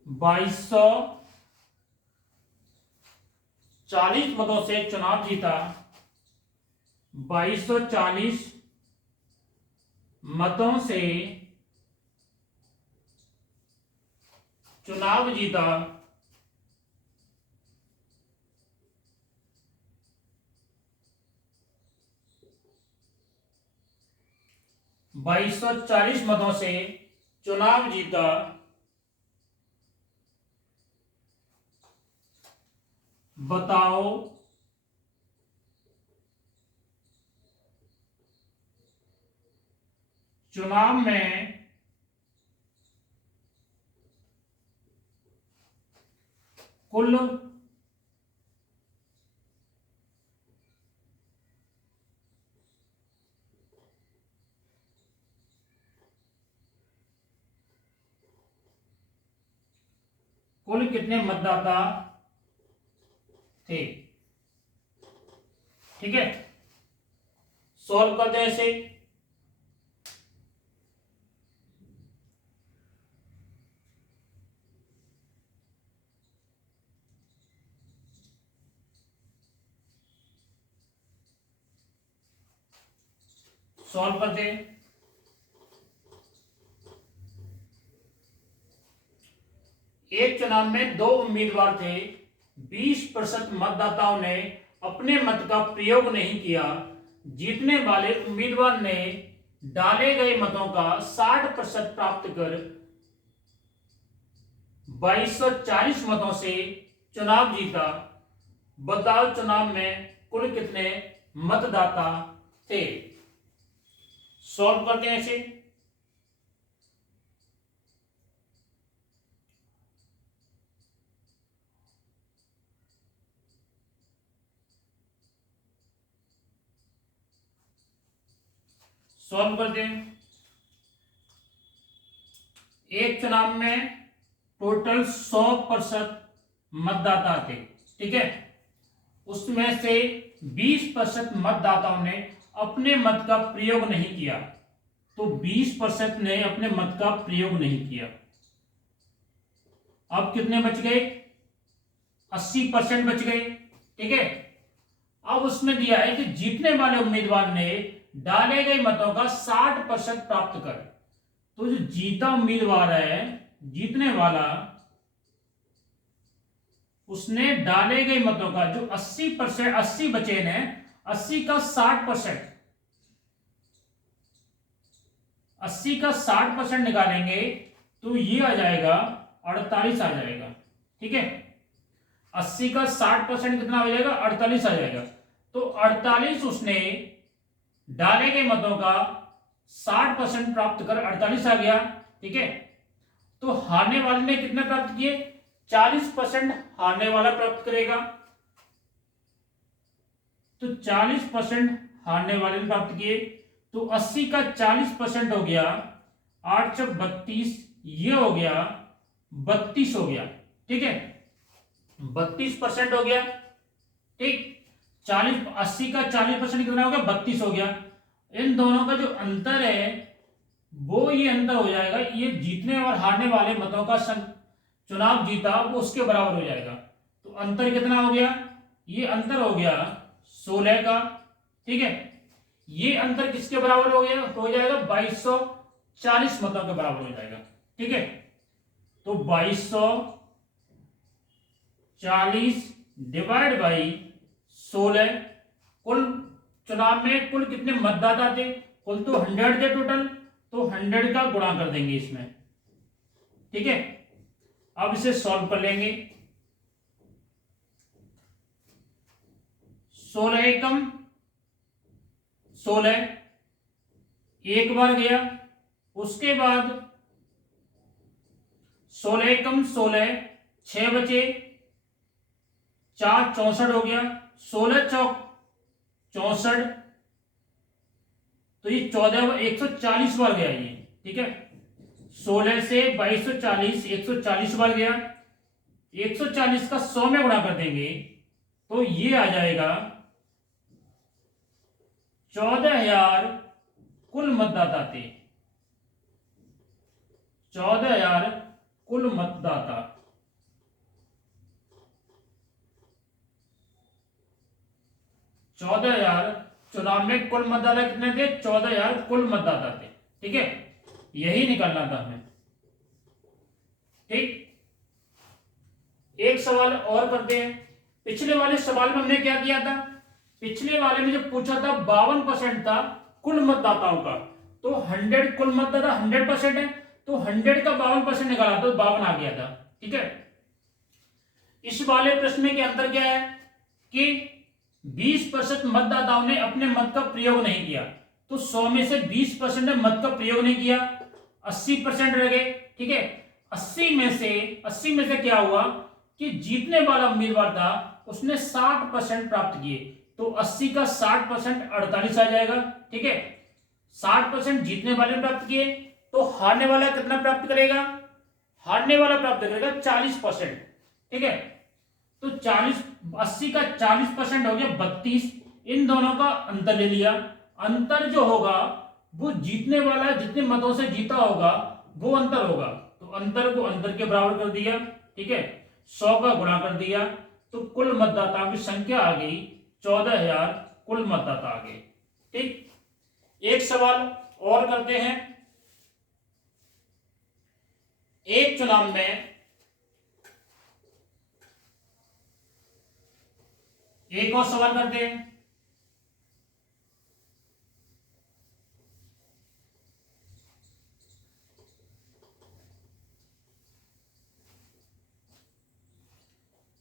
2240 मतों से चुनाव जीता। 2240 मतों से चुनाव जीता। 2240 मतों से चुनाव जीता। बताओ चुनाव में कुल कितने मतदाता थे। ठीक है, सॉल्व करते हैं इसे। सॉल्व करते हैं। एक चुनाव में दो उम्मीदवार थे। 20% मतदाताओं ने अपने मत का प्रयोग नहीं किया। जीतने वाले उम्मीदवार ने डाले गए मतों का 60% प्राप्त कर 2240 मतों से चुनाव जीता। बताओ चुनाव में कुल कितने मतदाता थे। सॉल्व करते हैं इसे। सॉल्व करते हैं। एक चुनाव में टोटल 100% मतदाता थे, ठीक है। उसमें से 20% मतदाताओं ने अपने मत का प्रयोग नहीं किया, तो 20% ने अपने मत का प्रयोग नहीं किया। अब कितने बच गए? 80% बच गए, ठीक है। अब उसमें दिया है कि जीतने वाले उम्मीदवार ने डाले गए मतों का 60% प्राप्त कर। तो जो जीता उम्मीदवार है, जीतने वाला, उसने डाले गए मतों का जो 80%, 80 बचे ने, 80 का 60%, 80 का 60% निकालेंगे तो ये आ जाएगा 48 आ जाएगा, ठीक है। 80 का 60% कितना हो जाएगा? 48 आ जाएगा। तो 48 उसने डाले गए मतों का 60% प्राप्त कर 48 आ गया, ठीक है। तो हारने वाले ने कितने प्राप्त किए? 40% हारने वाला प्राप्त करेगा। तो 40% हारने वाले ने प्राप्त किए, तो 80 का 40% हो गया 8 से 32, ये हो गया 32 हो गया, ठीक है। 32% हो गया, ठीक। 40, 80 का 40% कितना हो गया? 32 हो गया। इन दोनों का जो अंतर है वो ये अंतर हो जाएगा, ये जीतने और हारने वाले मतों का चुनाव जीता वो उसके बराबर हो जाएगा। तो अंतर कितना हो गया? ये अंतर हो गया 16 का, ठीक है। ये अंतर किसके बराबर हो गया? हो जाएगा 2240 मतों के बराबर हो जाएगा, ठीक है। तो 2240 डिवाइड बाई 16, कुल चुनाव में कुल कितने मतदाता थे? कुल तो 100 थे टोटल, तो 100 का गुणा कर देंगे इसमें, ठीक है। अब इसे सॉल्व कर लेंगे। 16 एकम 16 एक बार गया, उसके बाद 16 एकम 16, 6 बचे, 4 64 हो गया, 16 चौक 64, तो ये 14 140 बार गया ये, ठीक है। 16 से 2240 140 बार गया, 140 का 100 में गुणा कर देंगे तो ये आ जाएगा 14,000 कुल मतदाता थे। 14,000 कुल मतदाता, 14,000 चुनाव में कुल मतदाता कितने थे? 14,000 कुल मतदाता थे, ठीक है। यही निकालना था हमें, ठीक। एक सवाल और करते हैं। पिछले वाले सवाल में हमने क्या किया था? पिछले वाले में जो पूछा था 52% था कुल मतदाताओं का, तो 100 कुल मतदाता 100% है, तो 100 का 52% निकाला तो 52 आ गया था, ठीक है। इस वाले प्रश्न में के अंतर क्या है कि 20% मतदाताओं ने अपने मत का प्रयोग नहीं किया, तो 100 में से 20% ने मत का प्रयोग नहीं किया, 80% रह गए, ठीक है। 80 में से क्या हुआ कि जीतने वाला उम्मीदवार था उसने 60% प्राप्त किए, तो 80 का 60% 48 आ जाएगा, ठीक है। 60% जीतने वाले ने प्राप्त किए, तो हारने वाला कितना प्राप्त करेगा? हारने वाला प्राप्त करेगा 40%, ठीक है। तो 40, 80 का 40% हो गया 32, इन दोनों का अंतर ले लिया। अंतर जो होगा वो जीतने वाला जितने मतों से जीता होगा वो अंतर होगा, तो अंतर को अंतर के बराबर कर दिया, ठीक है। 100 का गुणा कर दिया, तो कुल मतदाताओं की संख्या आ गई 14,000 कुल मतदाता आ गए, ठीक। एक सवाल और करते हैं। एक चुनाव में एक और सवाल करते हैं।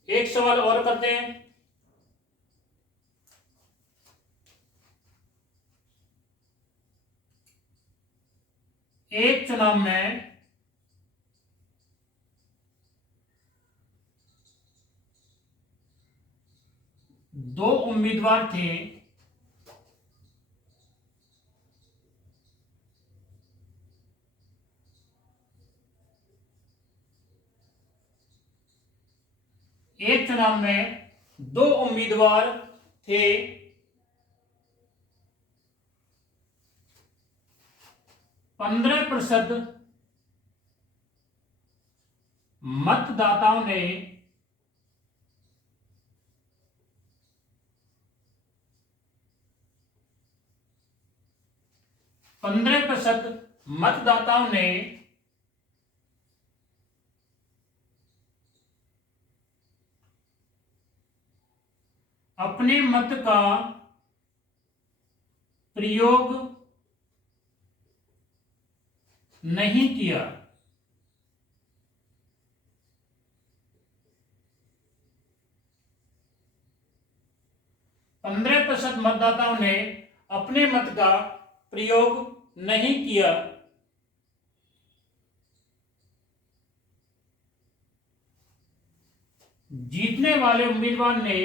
एक सवाल और करते हैं। एक चुनाव में दो उम्मीदवार थे। एक चुनाव में दो उम्मीदवार थे। 15% मतदाताओं ने 15% मतदाताओं ने अपने मत का प्रयोग नहीं किया। पंद्रह प्रतिशत मतदाताओं ने अपने मत का प्रयोग नहीं किया। जीतने वाले उम्मीदवार ने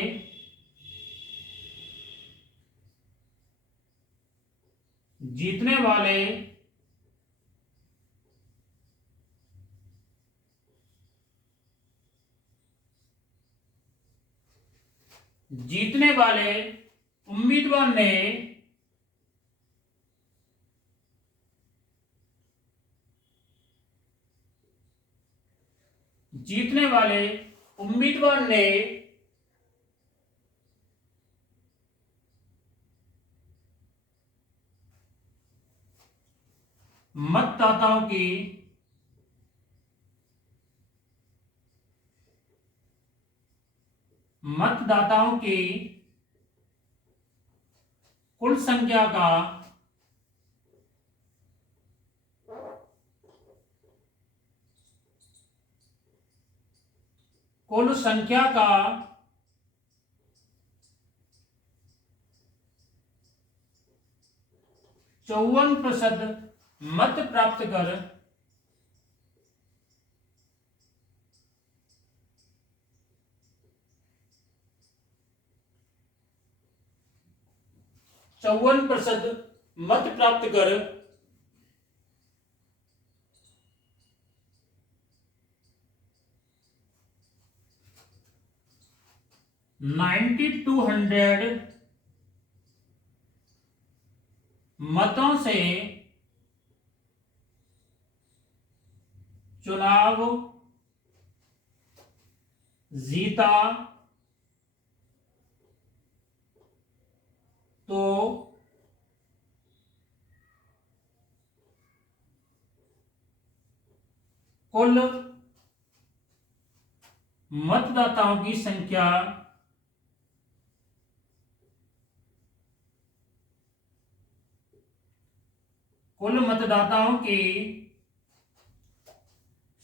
जीतने वाले जीतने वाले उम्मीदवार ने जीतने वाले उम्मीदवार ने मतदाताओं की कुल संख्या का कुल संख्या का 54% मत प्राप्त कर 54% मत प्राप्त कर 9200 मतों से चुनाव जीता तो कुल मतदाताओं की संख्या कुल मतदाताओं की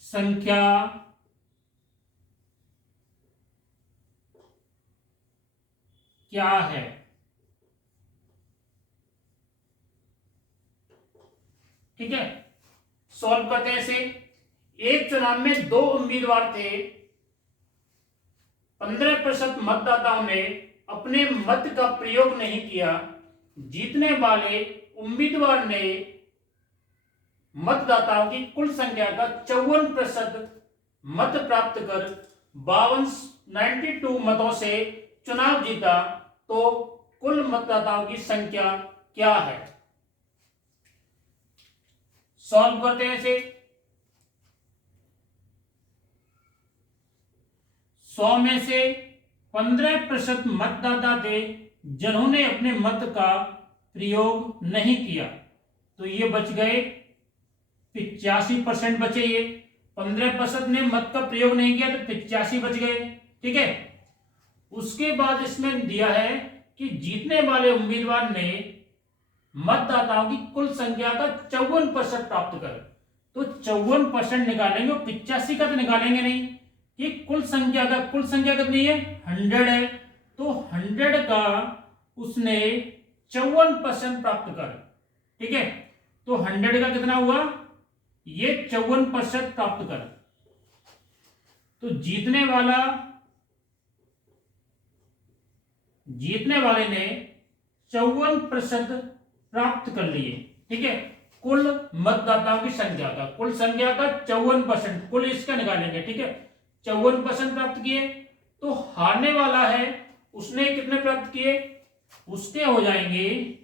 संख्या क्या है। ठीक है, सॉल्व करते हैं इसे। एक चुनाव में दो उम्मीदवार थे। 15% मतदाताओं ने अपने मत का प्रयोग नहीं किया। जीतने वाले उम्मीदवार ने मतदाताओं की कुल संख्या का 54% मत प्राप्त कर 92 मतों से चुनाव जीता तो कुल मतदाताओं की संख्या क्या है। सॉल्व करते हैं इसे। 100 में से 15% मतदाता थे जिन्होंने अपने मत का प्रयोग नहीं किया, तो ये बच गए 85% बचे। ये 15% ने मत का प्रयोग नहीं किया तो 85 बच गए। ठीक है, उसके बाद इसमें दिया है कि जीतने वाले उम्मीदवार ने मतदाताओं की कुल संख्या का 54% प्राप्त कर, तो 54% निकालेंगे और 85 का तो निकालेंगे नहीं, कि कुल संख्या कितनी है, 100 है, तो 100 का उसने 54% प्राप्त कर, ठीक है, तो 100 का कितना हुआ, ये 54% प्राप्त कर। तो जीतने वाले ने 54% प्राप्त कर लिए, ठीक है, कुल मतदाताओं की संख्या का, कुल संख्या का 54%, कुल इसका निकालेंगे, ठीक है, 54% प्राप्त किए। तो हारने वाला है उसने कितने प्राप्त किए, उसके हो जाएंगे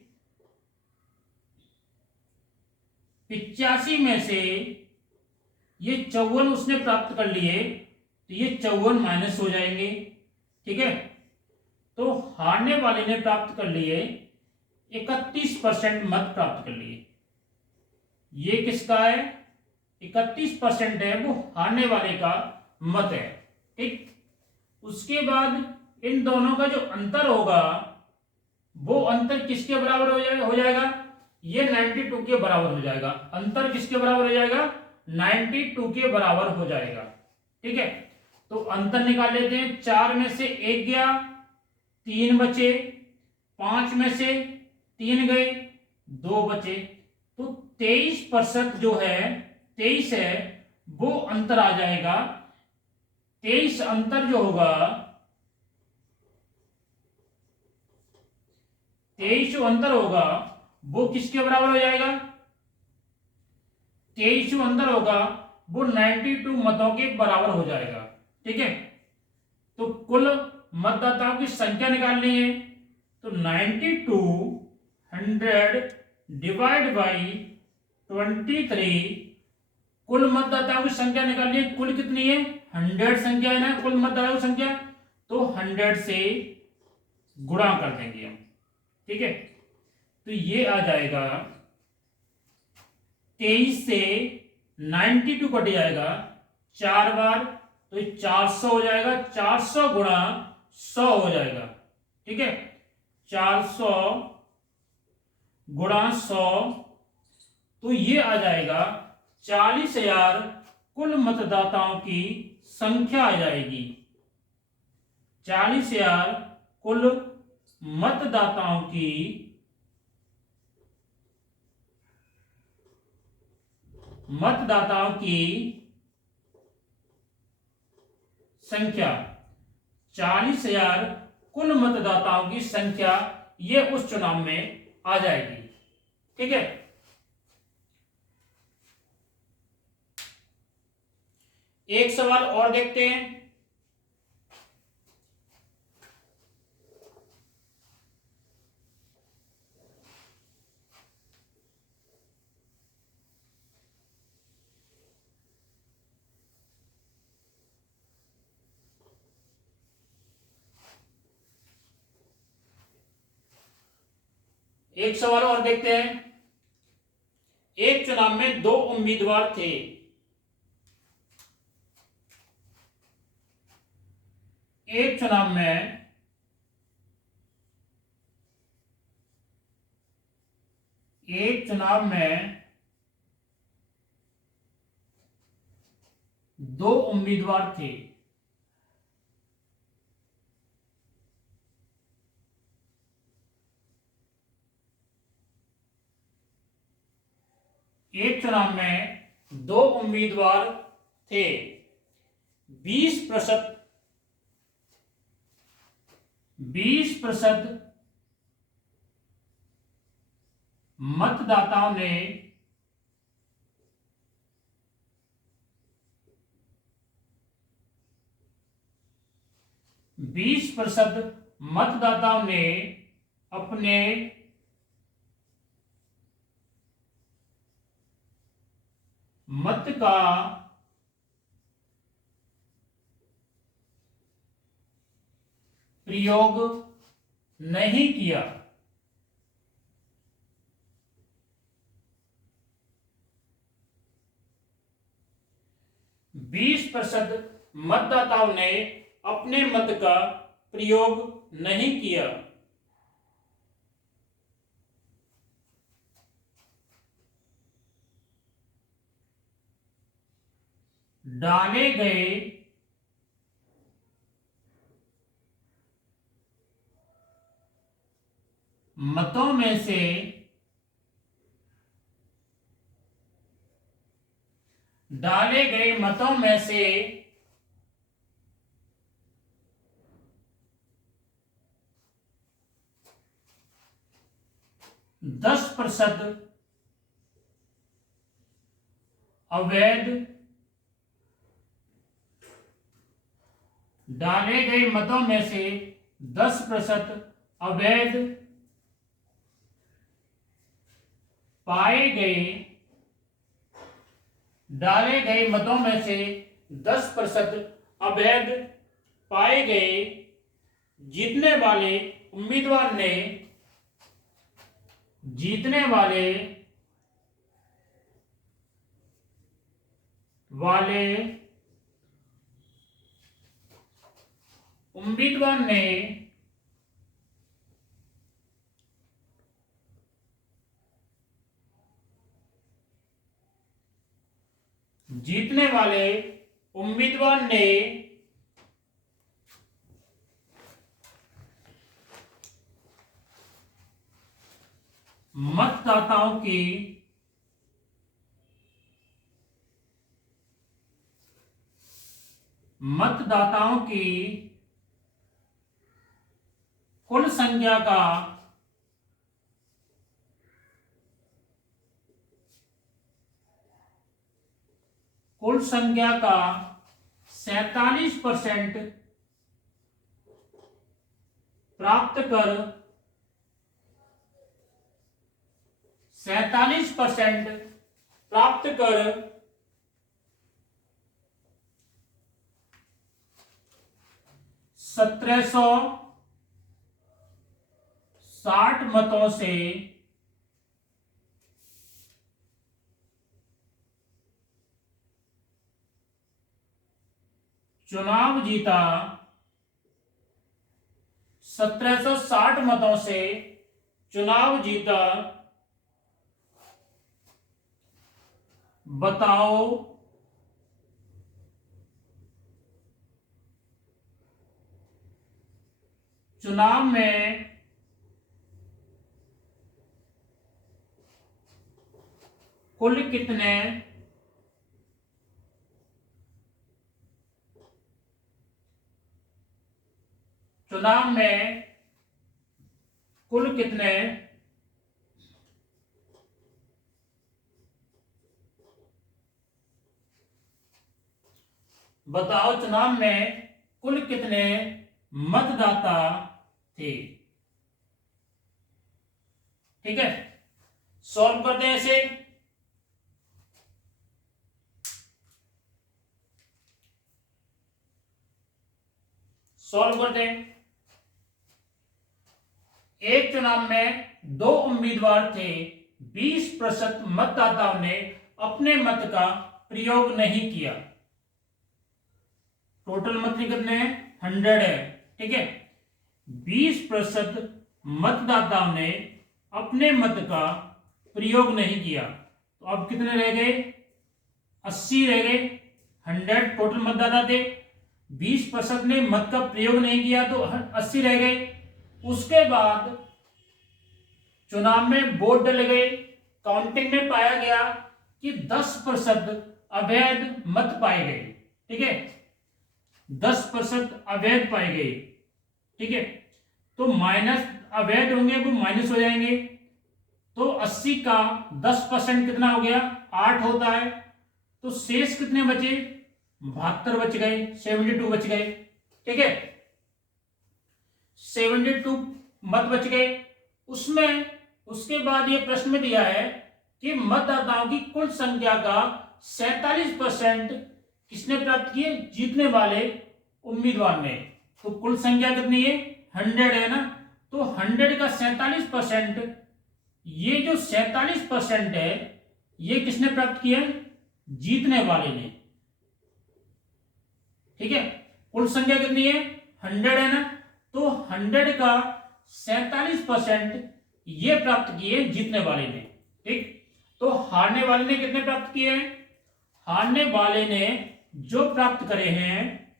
85 में से ये 54 उसने प्राप्त कर लिए, तो ये 54 माइनस हो जाएंगे, ठीक है। तो हारने वाले ने प्राप्त कर लिए 31% मत प्राप्त कर लिए। ये किसका है, 31% है, वो हारने वाले का मत है, ठीक। उसके बाद इन दोनों का जो अंतर होगा वो अंतर किसके बराबर हो जाएगा, ये 92 के बराबर हो जाएगा। अंतर किसके बराबर हो जाएगा, 92 के बराबर हो जाएगा, ठीक है। तो अंतर निकाल लेते हैं, 4 में से 1 गया, 3 बचे, 5 में से 3 गए, 2 बचे, तो 23% जो है, 23 है, वो अंतर आ जाएगा। 23 अंतर जो होगा, 23 जो अंतर होगा वो किसके बराबर हो जाएगा, 23 जो अंतर होगा वो 92 मतों के बराबर हो जाएगा, ठीक है। तो कुल मतदाताओं की संख्या निकालनी है, तो 92 100 डिवाइड बाई 23, कुल मतदाताओं की संख्या निकालनी है। कुल कितनी है, 100 संख्या है ना कुल मतदाताओं की संख्या, तो 100 से गुणा कर देंगे हम, ठीक है। तो ये आ जाएगा 23 से 92 कट जाएगा 4 बार, तो 400 हो जाएगा, 400 गुणा 100 हो जाएगा, ठीक है, 400 गुणा 100, तो ये आ जाएगा 40,000 कुल मतदाताओं की संख्या आ जाएगी। 40,000 कुल मतदाताओं की संख्या, 40,000 कुल मतदाताओं की संख्या ये उस चुनाव में आ जाएगी, ठीक है। एक सवाल और देखते हैं। एक सवाल और देखते हैं। एक चुनाव में 2 उम्मीदवार थे। एक चुनाव में 2 उम्मीदवार थे। एक चुनाव में 2 उम्मीदवार थे। 20% मतदाताओं ने 20% मतदाताओं ने अपने मत का प्रयोग नहीं किया। 20% मतदाताओं ने अपने मत का प्रयोग नहीं किया। डाले गए मतों में से डाले गए मतों में से 10% अवैध, डाले गए मतों में से 10% अवैध पाए गए, डाले गए मतों में से 10% अवैध पाए गए, जीतने वाले उम्मीदवार ने जीतने वाले उम्मीदवार ने जीतने वाले उम्मीदवार ने मतदाताओं की कुल संख्या का 47% प्राप्त कर 47% प्राप्त कर 1760 मतों से चुनाव जीता। 1760 मतों से चुनाव जीता। बताओ चुनाव में कुल कितने बताओ चुनाव में कुल कितने मतदाता थे। ठीक है, सॉल्व करते हैं इसे। सॉल्व करते हैं। एक चुनाव में 2 उम्मीदवार थे। 20% मतदाताओं ने अपने मत का प्रयोग नहीं किया। टोटल मत कितने हैं? 100 है। ठीक है, 20% मतदाताओं ने अपने मत का प्रयोग नहीं किया, तो अब कितने रह गए? 80 रह गए। 100 टोटल मतदाता थे, 20% ने मत का प्रयोग नहीं किया तो 80 रह गए। उसके बाद चुनाव में वोट डले गए। काउंटिंग में पाया गया कि 10% अवैध मत पाए गए। ठीक है, 10% अवैध पाए गए। ठीक है, तो माइनस अवैध होंगे वो माइनस हो जाएंगे। तो 80 का 10% कितना हो गया? 8 होता है। तो शेष कितने बचे? 72 बच गए, 72 बच गए। ठीक है, 72 मत बच गए। उसमें उसके बाद ये प्रश्न में दिया है कि मतदाताओं की कुल संख्या का 47% किसने प्राप्त किए? जीतने वाले उम्मीदवार ने। तो कुल संख्या कितनी है? 100 है ना। तो 100 का 47%, ये जो 47% है ये किसने प्राप्त किया? जीतने वाले ने। ठीक है, कुल संख्या कितनी है? 100 है ना। तो 100 का 47% ये प्राप्त किए जीतने वाले ने। ठीक, तो हारने वाले ने कितने प्राप्त किए हैं? हारने वाले ने जो प्राप्त करे हैं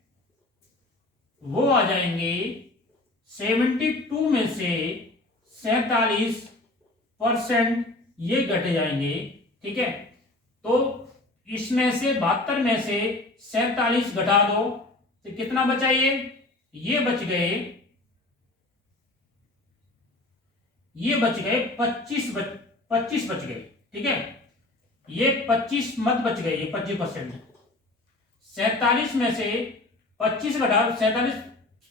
वो आ जाएंगे 72 में से 47% ये घट जाएंगे। ठीक है, तो इसमें से 72 में से 47 घटा दो तो कितना बचा? ये बच गए, ये बच गए 25 बच गए। ठीक है, ये 25 मत बच गए, ये 25%। 47 में से 25 घटाओ, 47,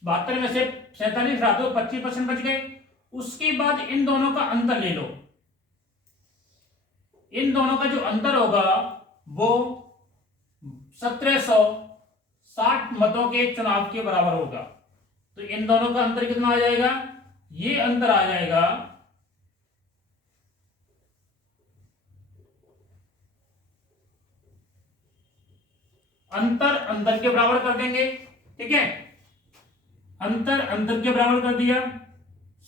72 में से 47 घटा दो, 25% बच गए। उसके बाद इन दोनों का अंतर ले लो। इन दोनों का जो अंतर होगा वो 1760 मतों के चुनाव के बराबर होगा। तो इन दोनों का अंतर कितना आ जाएगा? ये अंतर आ जाएगा अंतर अंतर के बराबर कर देंगे। ठीक है, अंतर अंतर के बराबर कर दिया।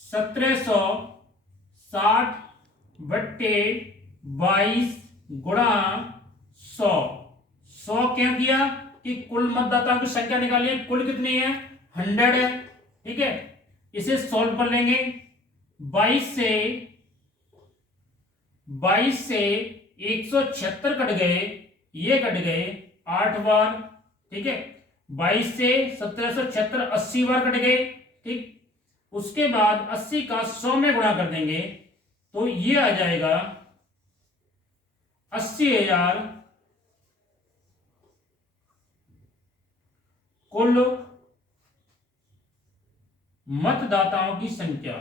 1760 बट्टे 22 गुणा 100। 100 क्या किया कि कुल मतदाताओं की संख्या निकालिए, कुल कितनी है? 100 है। ठीक है, इसे सॉल्व कर लेंगे। 22 से 176 कट गए, ये कट गए 8 बार। ठीक है, 22 से 1776 80 बार कट गए। ठीक, उसके बाद 80 का 100 में गुणा कर देंगे तो ये आ जाएगा 80,000 कुल मतदाताओं की संख्या।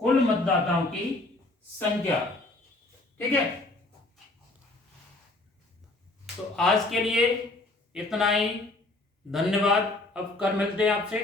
कुल मतदाताओं की संख्या। ठीक है, तो आज के लिए इतना ही। धन्यवाद। अब कल मिलते हैं आपसे।